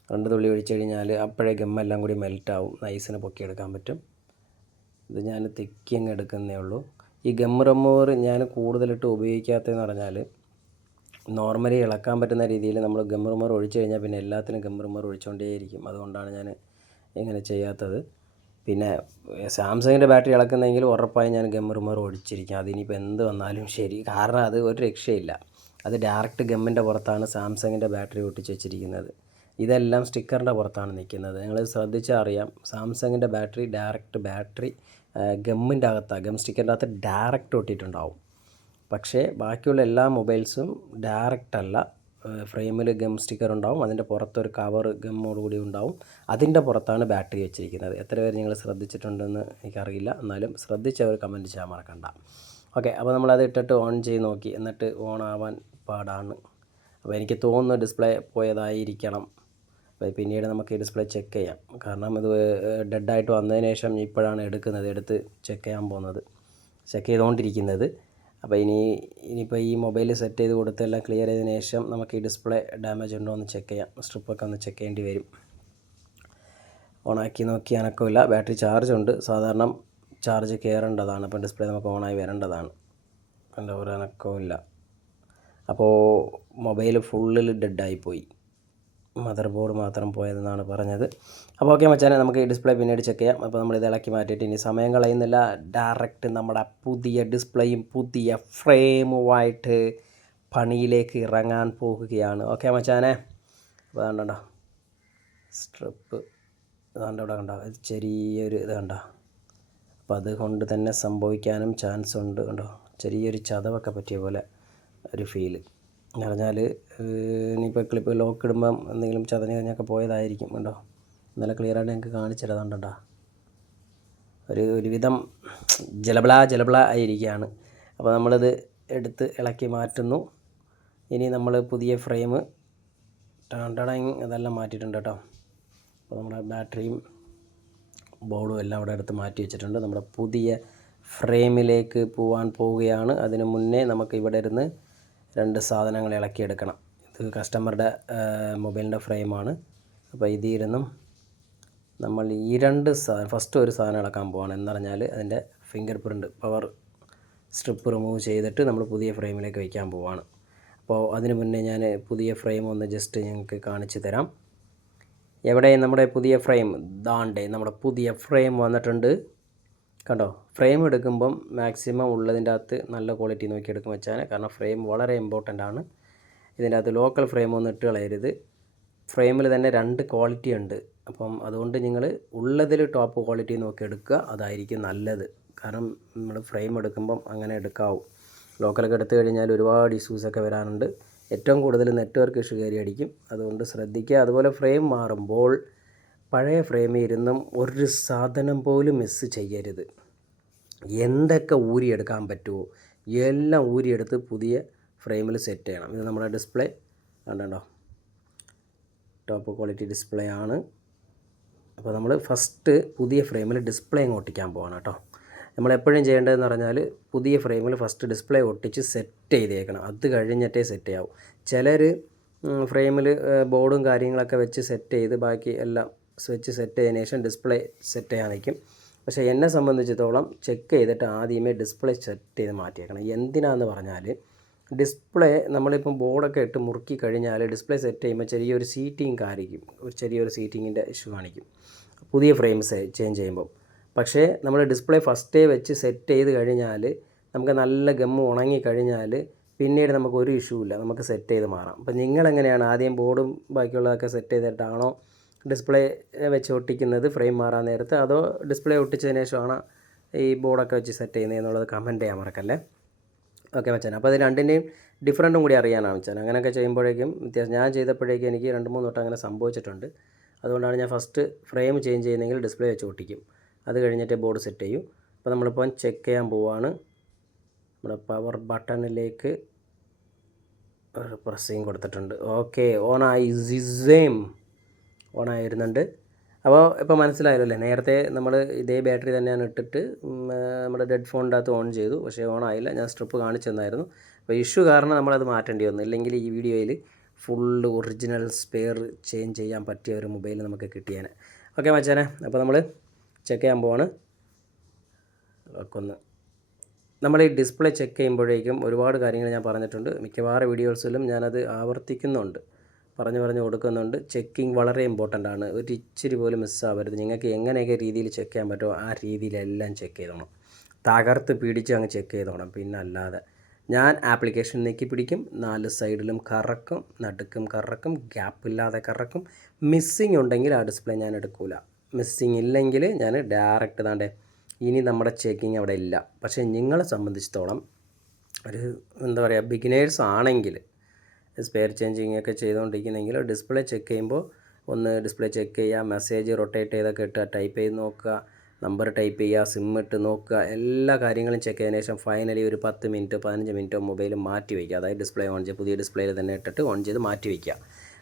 2 തുള്ളി ഒഴിച്ച് കഴിഞ്ഞാൽ അപ്പോഴേ ഗമ്മെല്ലാം കൂടി മെൽറ്റാവും, നൈസിന് പൊക്കിയെടുക്കാൻ പറ്റും. ഇത് ഞാൻ തിക്കി അങ്ങ് എടുക്കുന്നേ ഉള്ളൂ. ഈ ഗം റിമൂവർ ഞാൻ കൂടുതലിട്ട് ഉപയോഗിക്കാത്തതെന്ന് പറഞ്ഞാൽ നോർമലി ഇളക്കാൻ പറ്റുന്ന രീതിയിൽ നമ്മൾ ഗം റിമൂവർ ഒഴിച്ച് കഴിഞ്ഞാൽ പിന്നെ എല്ലാത്തിനും ഗം റിമൂവർ ഒഴിച്ചുകൊണ്ടേയിരിക്കും. അതുകൊണ്ടാണ് ഞാൻ ഇങ്ങനെ ചെയ്യാത്തത്. പിന്നെ സാംസങ്ങിൻ്റെ ബാറ്ററി ഇളക്കുന്നെങ്കിൽ ഉറപ്പായും ഞാൻ ഗം റിമൂവർ ഒഴിച്ചിരിക്കും. അതിനിപ്പോൾ എന്ത് വന്നാലും ശരി, കാരണം അത് ഒരു രക്ഷയില്ല. അത് ഡയറക്റ്റ് ഗമ്മിൻ്റെ പുറത്താണ് സാംസങ്ങിൻ്റെ ബാറ്ററി ഒട്ടിച്ച് വെച്ചിരിക്കുന്നത്. ഇതെല്ലാം സ്റ്റിക്കറിൻ്റെ പുറത്താണ് നിൽക്കുന്നത്. നിങ്ങൾ ശ്രദ്ധിച്ചാൽ അറിയാം, സാംസങ്ങിൻ്റെ ബാറ്ററി ഡയറക്റ്റ് ബാറ്ററി ഗമ്മിൻ്റെ അകത്താണ്, ഗം സ്റ്റിക്കറിൻ്റെ അകത്ത് ഡയറക്റ്റ് ഒട്ടിയിട്ടുണ്ടാവും. പക്ഷേ ബാക്കിയുള്ള എല്ലാ മൊബൈൽസും ഡയറക്റ്റ് അല്ല, ഫ്രെയിമിൽ ഗം സ്റ്റിക്കർ ഉണ്ടാവും, അതിൻ്റെ പുറത്തൊരു കവർ ഗമ്മോട് കൂടി ഉണ്ടാവും, അതിൻ്റെ പുറത്താണ് ബാറ്ററി വെച്ചിരിക്കുന്നത്. എത്ര പേര് നിങ്ങൾ ശ്രദ്ധിച്ചിട്ടുണ്ടെന്ന് എനിക്കറിയില്ല, എന്നാലും ശ്രദ്ധിച്ചവർ കമൻറ്റ് ചെയ്യാൻ മറക്കണ്ട. ഓക്കെ, അപ്പോൾ നമ്മളത് ഇട്ടിട്ട് ഓൺ ചെയ്ത് നോക്കി, എന്നിട്ട് ഓൺ ആവാൻ പാടാണ്. അപ്പോൾ എനിക്ക് തോന്നുന്നു ഡിസ്പ്ലേ പോയതായിരിക്കണം. അപ്പോൾ പിന്നീട് നമുക്ക് ഈ ഡിസ്പ്ലേ ചെക്ക് ചെയ്യാം, കാരണം ഇത് ഡെഡായിട്ട് വന്നതിന് ശേഷം ഇപ്പോഴാണ് എടുത്ത് ചെക്ക് ചെയ്യാൻ പോകുന്നത്, ചെക്ക് ചെയ്തുകൊണ്ടിരിക്കുന്നത്. അപ്പോൾ ഇനിയിപ്പോൾ ഈ മൊബൈൽ സെറ്റ് ചെയ്ത് കൊടുത്ത് എല്ലാം ക്ലിയർ ചെയ്തതിന് ശേഷം നമുക്ക് ഈ ഡിസ്പ്ലേ ഡാമേജ് ഉണ്ടോ എന്ന് ചെക്ക് ചെയ്യാം. സ്ട്രിപ്പൊക്കെ ഒന്ന് ചെക്ക് ചെയ്യേണ്ടി വരും. ഓണാക്കി നോക്കി അനക്കമില്ല. ബാറ്ററി ചാർജ് ഉണ്ട്, സാധാരണ ചാർജ് കയറേണ്ടതാണ്. അപ്പോൾ ഡിസ്പ്ലേ നമുക്ക് ഓണായി വരേണ്ടതാണ്. എന്താ ഒരു അനക്കമില്ല. അപ്പോൾ മൊബൈൽ ഫുള്ളിൽ ഡെഡായിപ്പോയി, മദർ ബോർഡ് മാത്രം പോയതെന്നാണ് പറഞ്ഞത്. അപ്പോൾ ഓക്കെ മച്ചാനെ, നമുക്ക് ഈ ഡിസ്പ്ലേ പിന്നീട് ചെക്ക് ചെയ്യാം. അപ്പോൾ നമ്മളിത് ഇളക്കി മാറ്റിയിട്ട് ഇനി സമയം കളയുന്നില്ല, ഡയറക്റ്റ് നമ്മുടെ പുതിയ ഡിസ്പ്ലേയും പുതിയ ഫ്രെയിമുമായിട്ട് പണിയിലേക്ക് ഇറങ്ങാൻ പോകുകയാണ്. ഓക്കെ മച്ചാനെ, അപ്പോൾ കണ്ടോ സ്ട്രിപ്പ് ഇവിടെ കണ്ടോ, ഇത് ചെറിയൊരു ഇത് കണ്ടോ. അപ്പോൾ അതുകൊണ്ട് തന്നെ സംഭവിക്കാനും ചാൻസ് ഉണ്ട്. കണ്ടോ, ചെറിയൊരു ചതവൊക്കെ പറ്റിയ പോലെ ഒരു ഫീല് എന്ന് പറഞ്ഞാൽ, ഇനിയിപ്പോൾ ക്ലിപ്പ് ലോക്ക് ഇടുമ്പം എന്തെങ്കിലും ചതഞ്ഞ് കഴിഞ്ഞൊക്കെ പോയതായിരിക്കും. കണ്ടോ, ഇന്നലെ ക്ലിയറായിട്ട് ഞങ്ങൾക്ക് കാണിച്ചിടതുകൊണ്ടോ ഒരുവിധം ജലബള ആയിരിക്കുകയാണ്. അപ്പോൾ നമ്മളിത് എടുത്ത് ഇളക്കി മാറ്റുന്നു. ഇനി നമ്മൾ പുതിയ ഫ്രെയിം അതെല്ലാം മാറ്റിയിട്ടുണ്ട് കേട്ടോ. അപ്പോൾ നമ്മുടെ ബാറ്ററിയും ബോർഡും എല്ലാം അവിടെ എടുത്ത് മാറ്റി വെച്ചിട്ടുണ്ട്. നമ്മുടെ പുതിയ ഫ്രെയിമിലേക്ക് പോകാൻ പോവുകയാണ്. അതിന് മുന്നേ നമുക്ക് ഇവിടെ ഇരുന്ന് 2 സാധനങ്ങൾ ഇളക്കിയെടുക്കണം. ഇത് കസ്റ്റമറുടെ മൊബൈലിൻ്റെ ഫ്രെയിമാണ്. അപ്പോൾ ഇതിരുന്നും നമ്മൾ ഈ 2 സാധനം, ഫസ്റ്റ് ഒരു സാധനം ഇളക്കാൻ പോവാണ്. എന്ന് പറഞ്ഞാൽ അതിൻ്റെ finger print power strip remove ചെയ്തിട്ട് നമ്മൾ പുതിയ ഫ്രെയിമിലേക്ക് വയ്ക്കാൻ പോവാണ്. അപ്പോൾ അതിന് മുന്നേ ഞാൻ പുതിയ ഫ്രെയിം ഒന്ന് ജസ്റ്റ് ഞങ്ങൾക്ക് കാണിച്ചു തരാം. എവിടെ നമ്മുടെ പുതിയ ഫ്രെയിം? ദാണ്ടേ നമ്മുടെ പുതിയ ഫ്രെയിം വന്നിട്ടുണ്ട്. കണ്ടോ, ഫ്രെയിം എടുക്കുമ്പം മാക്സിമം ഉള്ളതിൻ്റെ അകത്ത് നല്ല ക്വാളിറ്റി നോക്കി എടുക്കും വെച്ചാൽ, കാരണം ഫ്രെയിം വളരെ ഇമ്പോർട്ടൻ്റ് ആണ്. ഇതിൻ്റെ അകത്ത് ലോക്കൽ ഫ്രെയിം ഒന്നും ഇട്ട് കളയരുത്. ഫ്രെയിമിൽ തന്നെ 2 ക്വാളിറ്റി ഉണ്ട്. അപ്പം അതുകൊണ്ട് നിങ്ങൾ ഉള്ളതിൽ ടോപ്പ് ക്വാളിറ്റി നോക്കി എടുക്കുക, അതായിരിക്കും നല്ലത്. കാരണം നമ്മൾ ഫ്രെയിം എടുക്കുമ്പം അങ്ങനെ എടുക്കാവൂ. ലോക്കലൊക്കെ എടുത്തു കഴിഞ്ഞാൽ ഒരുപാട് ഇഷ്യൂസൊക്കെ വരാനുണ്ട്. ഏറ്റവും കൂടുതൽ നെറ്റ്വർക്ക് ഇഷ്യൂ കയറി അടിക്കും. അതുകൊണ്ട് ശ്രദ്ധിക്കുക. അതുപോലെ ഫ്രെയിം മാറുമ്പോൾ പഴയ ഫ്രെയിമിൽ ഇരുന്നും ഒരു സാധനം പോലും മിസ്സ് ചെയ്യരുത്. എന്തൊക്കെ ഊരിയെടുക്കാൻ പറ്റുമോ എല്ലാം ഊരിയെടുത്ത് പുതിയ ഫ്രെയിമിൽ സെറ്റ് ചെയ്യണം. ഇത് നമ്മുടെ ഡിസ്പ്ലേ കണ്ടോ, ടോപ്പ് ക്വാളിറ്റി ഡിസ്പ്ലേ ആണ്. അപ്പോൾ നമ്മൾ ഫസ്റ്റ് പുതിയ ഫ്രെയിമിൽ ഡിസ്പ്ലേ ഒട്ടിക്കാൻ പോവാണ് കേട്ടോ. നമ്മളെപ്പോഴും ചെയ്യേണ്ടതെന്ന് പറഞ്ഞാൽ പുതിയ ഫ്രെയിമിൽ ഫസ്റ്റ് ഡിസ്പ്ലേ ഒട്ടിച്ച് സെറ്റ് ചെയ്തേക്കണം. അത് കഴിഞ്ഞിട്ടേ സെറ്റ് ചെയ്യാവും. ചിലർ ഫ്രെയിമിൽ ബോർഡും കാര്യങ്ങളൊക്കെ വെച്ച് സെറ്റ് ചെയ്ത് ബാക്കി എല്ലാം സ്വിച്ച് സെറ്റ് ചെയ്തതിന് ശേഷം ഡിസ്പ്ലേ സെറ്റ് ചെയ്യാൻ നിൽക്കും. പക്ഷേ എന്നെ സംബന്ധിച്ചിടത്തോളം ചെക്ക് ചെയ്തിട്ട് ആദ്യമേ ഡിസ്പ്ലേ സെറ്റ് ചെയ്ത് മാറ്റിയേക്കണം. എന്തിനാണെന്ന് പറഞ്ഞാൽ ഡിസ്പ്ലേ നമ്മളിപ്പം ബോർഡൊക്കെ ഇട്ട് മുറുക്കി കഴിഞ്ഞാൽ ഡിസ്പ്ലേ സെറ്റ് ചെയ്യുമ്പോൾ ചെറിയൊരു സീറ്റിംഗ് കാണിക്കും, ചെറിയൊരു സീറ്റിങ്ങിൻ്റെ ഇഷ്യൂ കാണിക്കും പുതിയ ഫ്രെയിംസ് ചേഞ്ച് ചെയ്യുമ്പോൾ. പക്ഷേ നമ്മൾ ഡിസ്പ്ലേ ഫസ്റ്റേ വെച്ച് സെറ്റ് ചെയ്ത് കഴിഞ്ഞാൽ നമുക്ക് നല്ല ഗമ്മ് ഉണങ്ങി കഴിഞ്ഞാൽ പിന്നീട് നമുക്ക് ഒരു ഇഷ്യൂ ഇല്ല, നമുക്ക് സെറ്റ് ചെയ്ത് മാറാം. അപ്പോൾ നിങ്ങളെങ്ങനെയാണ് ആദ്യം ബോർഡും ബാക്കിയുള്ളതൊക്കെ സെറ്റ് ചെയ്തിട്ടാണോ ഡിസ്പ്ലേ വെച്ച് ഒട്ടിക്കുന്നത് ഫ്രെയിം മാറാൻ നേരത്ത്, അതോ ഡിസ്പ്ലേ ഒട്ടിച്ചതിന് ശേഷമാണ് ഈ ബോർഡൊക്കെ വെച്ച് സെറ്റ് ചെയ്യുന്നത് എന്നുള്ളത് കമൻറ്റ് ചെയ്യാൻ മറക്കല്ലേ. ഓക്കെ മച്ചാൻ, അപ്പോൾ അത് രണ്ടിൻ്റെയും ഡിഫറൻറ്റും കൂടി അറിയാനാണ് മച്ചാൻ. അങ്ങനെയൊക്കെ ചെയ്യുമ്പോഴേക്കും വ്യത്യാസം ഞാൻ ചെയ്തപ്പോഴേക്കും എനിക്ക് 2-3 വട്ടം അങ്ങനെ സംഭവിച്ചിട്ടുണ്ട്. അതുകൊണ്ടാണ് ഞാൻ ഫസ്റ്റ് ഫ്രെയിം ചേഞ്ച് ചെയ്യുന്നതെങ്കിൽ ഡിസ്പ്ലേ വെച്ച് ഒട്ടിക്കും, അത് കഴിഞ്ഞിട്ട് ബോർഡ് സെറ്റ് ചെയ്യും. അപ്പോൾ നമ്മളിപ്പോൾ ചെക്ക് ചെയ്യാൻ പോവുകയാണ്. നമ്മുടെ പവർ ബട്ടണിലേക്ക് ഒരു പ്രസ്സിങ് കൊടുത്തിട്ടുണ്ട്. ഓക്കെ, ഓണായി, സിസേം ഓണായി വരുന്നുണ്ട്. അപ്പോൾ ഇപ്പോൾ മനസ്സിലായല്ലോ അല്ലേ, നേരത്തെ നമ്മൾ ഇതേ ബാറ്ററി തന്നെയാണ് ഇട്ടിട്ട് നമ്മുടെ ഡെഡ് ഫോണിൻ്റെ അകത്ത് ഓൺ ചെയ്തു, പക്ഷേ ഓൺ ആയില്ല. ഞാൻ സ്ട്രിപ്പ് കാണിച്ചു തന്നായിരുന്നു. അപ്പോൾ ഇഷ്യൂ കാരണം നമ്മളത് മാറ്റേണ്ടി വന്നു, ഇല്ലെങ്കിൽ ഈ വീഡിയോയിൽ ഫുള്ള് ഒറിജിനൽ സ്പെയർ ചേഞ്ച് ചെയ്യാൻ പറ്റിയ ഒരു മൊബൈൽ നമുക്ക് കിട്ടിയേനെ. ഓക്കെ മച്ചാനെ, അപ്പോൾ നമ്മൾ ചെക്ക് ചെയ്യാൻ പോവാണ്. ഒന്ന് നമ്മൾ ഈ ഡിസ്പ്ലേ ചെക്ക് ചെയ്യുമ്പോഴേക്കും ഒരുപാട് കാര്യങ്ങൾ ഞാൻ പറഞ്ഞിട്ടുണ്ട്, മിക്കവാറും വീഡിയോസിലും ഞാനത് ആവർത്തിക്കുന്നുണ്ട്, പറഞ്ഞു കൊടുക്കുന്നുണ്ട്. ചെക്കിങ് വളരെ ഇമ്പോർട്ടൻ്റ് ആണ്, ഒരു ഇച്ചിരി പോലും മിസ്സാവരുത്. നിങ്ങൾക്ക് എങ്ങനെയൊക്കെ രീതിയിൽ ചെക്ക് ചെയ്യാൻ പറ്റുമോ ആ രീതിയിലെല്ലാം ചെക്ക് ചെയ്തോണം, തകർത്ത് പിടിച്ച് അങ്ങ് ചെക്ക് ചെയ്തോണം. പിന്നെ അല്ലാതെ ഞാൻ ആപ്ലിക്കേഷൻ നീക്കി പിടിക്കും, 4 സൈഡിലും കറക്കും, നടുക്കും കറക്കും, ഗ്യാപ്പില്ലാതെ കറക്കും. മിസ്സിങ് ഉണ്ടെങ്കിൽ ആ ഡിസ്പ്ലേ ഞാൻ എടുക്കില്ല, മിസ്സിങ് ഇല്ലെങ്കിൽ ഞാൻ ഡയറക്റ്റ് താണ്ടേ ഇനി നമ്മുടെ ചെക്കിങ് അവിടെ ഇല്ല. പക്ഷേ നിങ്ങളെ സംബന്ധിച്ചിടത്തോളം ഒരു എന്താ പറയുക, ബിഗിനേഴ്സ് ആണെങ്കിൽ സ്പെയർ ചേഞ്ചിങ് ഒക്കെ ചെയ്തുകൊണ്ടിരിക്കുന്നെങ്കിൽ ഡിസ്പ്ലേ ചെക്ക് ചെയ്യുമ്പോൾ ഒന്ന് ഡിസ്പ്ലേ ചെക്ക് ചെയ്യുക, മെസ്സേജ് റൊട്ടേറ്റ് ചെയ്തൊക്കെ ഇട്ട് ടൈപ്പ് ചെയ്ത് നോക്കുക, നമ്പർ ടൈപ്പ് ചെയ്യുക, സിം ഇട്ട് നോക്കുക, എല്ലാ കാര്യങ്ങളും ചെക്ക് ചെയ്തതിന് ശേഷം ഫൈനലി ഒരു 10 മിനിറ്റോ 15 മിനിറ്റോ മൊബൈൽ മാറ്റി വയ്ക്കുക. അതായത് ഡിസ്പ്ലേ ഓൺ ചെയ്ത് പുതിയ ഡിസ്പ്ലേയിൽ തന്നെ ഇട്ടിട്ട് ഓൺ ചെയ്ത് മാറ്റി വയ്ക്കുക.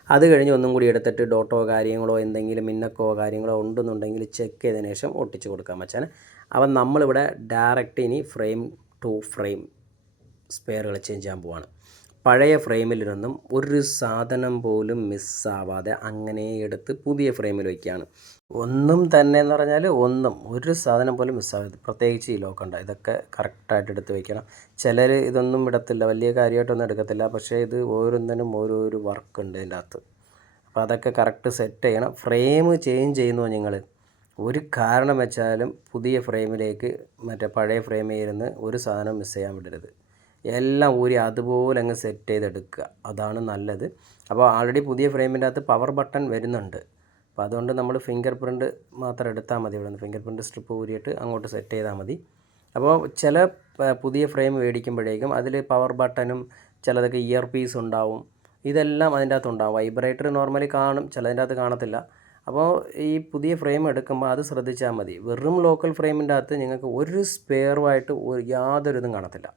അത് കഴിഞ്ഞ് ഒന്നും കൂടി എടുത്തിട്ട് ഡോട്ടോ കാര്യങ്ങളോ എന്തെങ്കിലും മിന്നക്കോ കാര്യങ്ങളോ ഉണ്ടെന്നുണ്ടെങ്കിൽ ചെക്ക് ചെയ്തതിന് ശേഷം ഒട്ടിച്ച് കൊടുക്കാൻ മച്ചാൻ. അപ്പം നമ്മളിവിടെ ഡയറക്റ്റ് ഇനി ഫ്രെയിം ടു ഫ്രെയിം സ്പെയറുകൾ ചേഞ്ച് ചെയ്യാൻ പോവാണ്. പഴയ ഫ്രെയിമിൽ നിന്നും ഒരു സാധനം പോലും മിസ്സാവാതെ അങ്ങനെ എടുത്ത് പുതിയ ഫ്രെയിമിൽ വയ്ക്കുകയാണ്. ഒന്നും തന്നെ എന്ന് പറഞ്ഞാൽ ഒരു സാധനം പോലും മിസ്സാവരുത്, പ്രത്യേകിച്ച് ഈ ലോക്കണ്ട ഇതൊക്കെ കറക്റ്റായിട്ട് എടുത്ത് വയ്ക്കണം. ചിലർ ഇതൊന്നും ഇടത്തില്ല, വലിയ കാര്യമായിട്ടൊന്നും എടുക്കത്തില്ല, പക്ഷേ ഇത് ഓരോന്നിനും ഓരോരോ വർക്ക് ഉണ്ട് ഇതിൻ്റെ അകത്ത്. അപ്പോൾ അതൊക്കെ കറക്റ്റ് സെറ്റ് ചെയ്യണം. ഫ്രെയിം ചേഞ്ച് ചെയ്യുന്നു നിങ്ങൾ ഒരു കാരണം വെച്ചാലും പുതിയ ഫ്രെയിമിലേക്ക് മറ്റേ പഴയ ഫ്രെയിമിൽ ഇരുന്ന് ഒരു സാധനം മിസ് ചെയ്യാൻ വിടരുത്, എല്ലാം ഊരി അതുപോലെ അങ്ങ് സെറ്റ് ചെയ്തെടുക്കുക, അതാണ് നല്ലത്. അപ്പോൾ ആൾറെഡി പുതിയ ഫ്രെയിമിൻ്റെ അകത്ത് പവർ ബട്ടൺ വരുന്നുണ്ട്, അപ്പോൾ അതുകൊണ്ട് നമ്മൾ ഫിംഗർ പ്രിൻറ്റ് മാത്രം എടുത്താൽ മതി. ഇവിടെ നിന്ന് ഫിംഗർ പ്രിൻറ്റ് സ്ട്രിപ്പ് ഊരിയിട്ട് അങ്ങോട്ട് സെറ്റ് ചെയ്താൽ മതി. അപ്പോൾ ചില പുതിയ ഫ്രെയിം മേടിക്കുമ്പോഴേക്കും അതിൽ പവർ ബട്ടണും ചിലതൊക്കെ ഇയർ പീസ് ഉണ്ടാവും, ഇതെല്ലാം അതിൻ്റെ അകത്ത് ഉണ്ടാവും. വൈബ്രേറ്റർ നോർമലി കാണും, ചിലതിൻ്റെ അകത്ത് കാണത്തില്ല. അപ്പോൾ ഈ പുതിയ ഫ്രെയിം എടുക്കുമ്പോൾ അത് ശ്രദ്ധിച്ചാൽ മതി. വെറും ലോക്കൽ ഫ്രെയിമിൻ്റെ അകത്ത് നിങ്ങൾക്ക് ഒരു സ്പെയറുമായിട്ട് യാതൊരു ഇതും കാണത്തില്ല,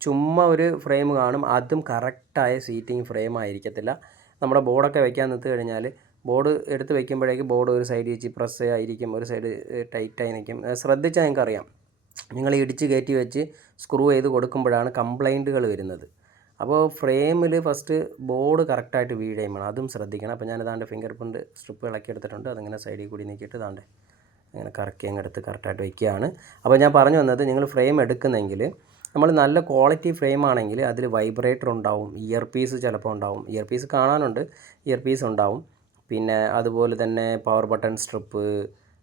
ചുമ്മാ ഒരു ഫ്രെയിം കാണും, അതും കറക്റ്റായ സീറ്റിംഗ് ഫ്രെയിം ആയിരിക്കത്തില്ല. നമ്മുടെ ബോർഡൊക്കെ വെക്കാൻ നിർത്തി കഴിഞ്ഞാൽ ബോർഡ് എടുത്ത് വെക്കുമ്പോഴേക്ക് ബോർഡ് ഒരു സൈഡ് വെച്ച് പ്രസ് ആയിരിക്കും, ഒരു സൈഡ് ടൈറ്റായി നിൽക്കും. ശ്രദ്ധിച്ചാൽ നിങ്ങൾക്കറിയാം, നിങ്ങൾ ഇടിച്ച് കയറ്റി വെച്ച് സ്ക്രൂ ചെയ്ത് കൊടുക്കുമ്പോഴാണ് കംപ്ലൈൻറ്റുകൾ വരുന്നത്. അപ്പോൾ ഫ്രെയിമിൽ ഫസ്റ്റ് ബോർഡ് കറക്റ്റായിട്ട് വീഡ് ചെയ്യണം, അതും ശ്രദ്ധിക്കണം. അപ്പോൾ ഞാൻ ഇതാണ്ട് ഫിംഗർ പ്രിൻറ്റ് സ്ട്രിപ്പ് ഇളക്കി എടുത്തിട്ടുണ്ട്, അതിങ്ങനെ സൈഡിൽ കൂടി നീക്കിയിട്ട് ഇതാണ്ട് അങ്ങനെ കറക്കി അങ്ങ് എടുത്ത് കറക്റ്റായിട്ട് വയ്ക്കുകയാണ്. അപ്പോൾ ഞാൻ പറഞ്ഞു വന്നത്, നിങ്ങൾ ഫ്രെയിം എടുക്കുന്നെങ്കിൽ നമ്മൾ നല്ല ക്വാളിറ്റി ഫ്രെയിം ആണെങ്കിൽ അതിൽ വൈബ്രേറ്റർ ഉണ്ടാവും, ഇയർ പീസ് ചിലപ്പോൾ ഉണ്ടാവും, ഇയർ പീസ് കാണാനുണ്ട്, ഇയർ പീസ് ഉണ്ടാവും. പിന്നെ അതുപോലെ തന്നെ പവർ ബട്ടൺ സ്ട്രിപ്പ്,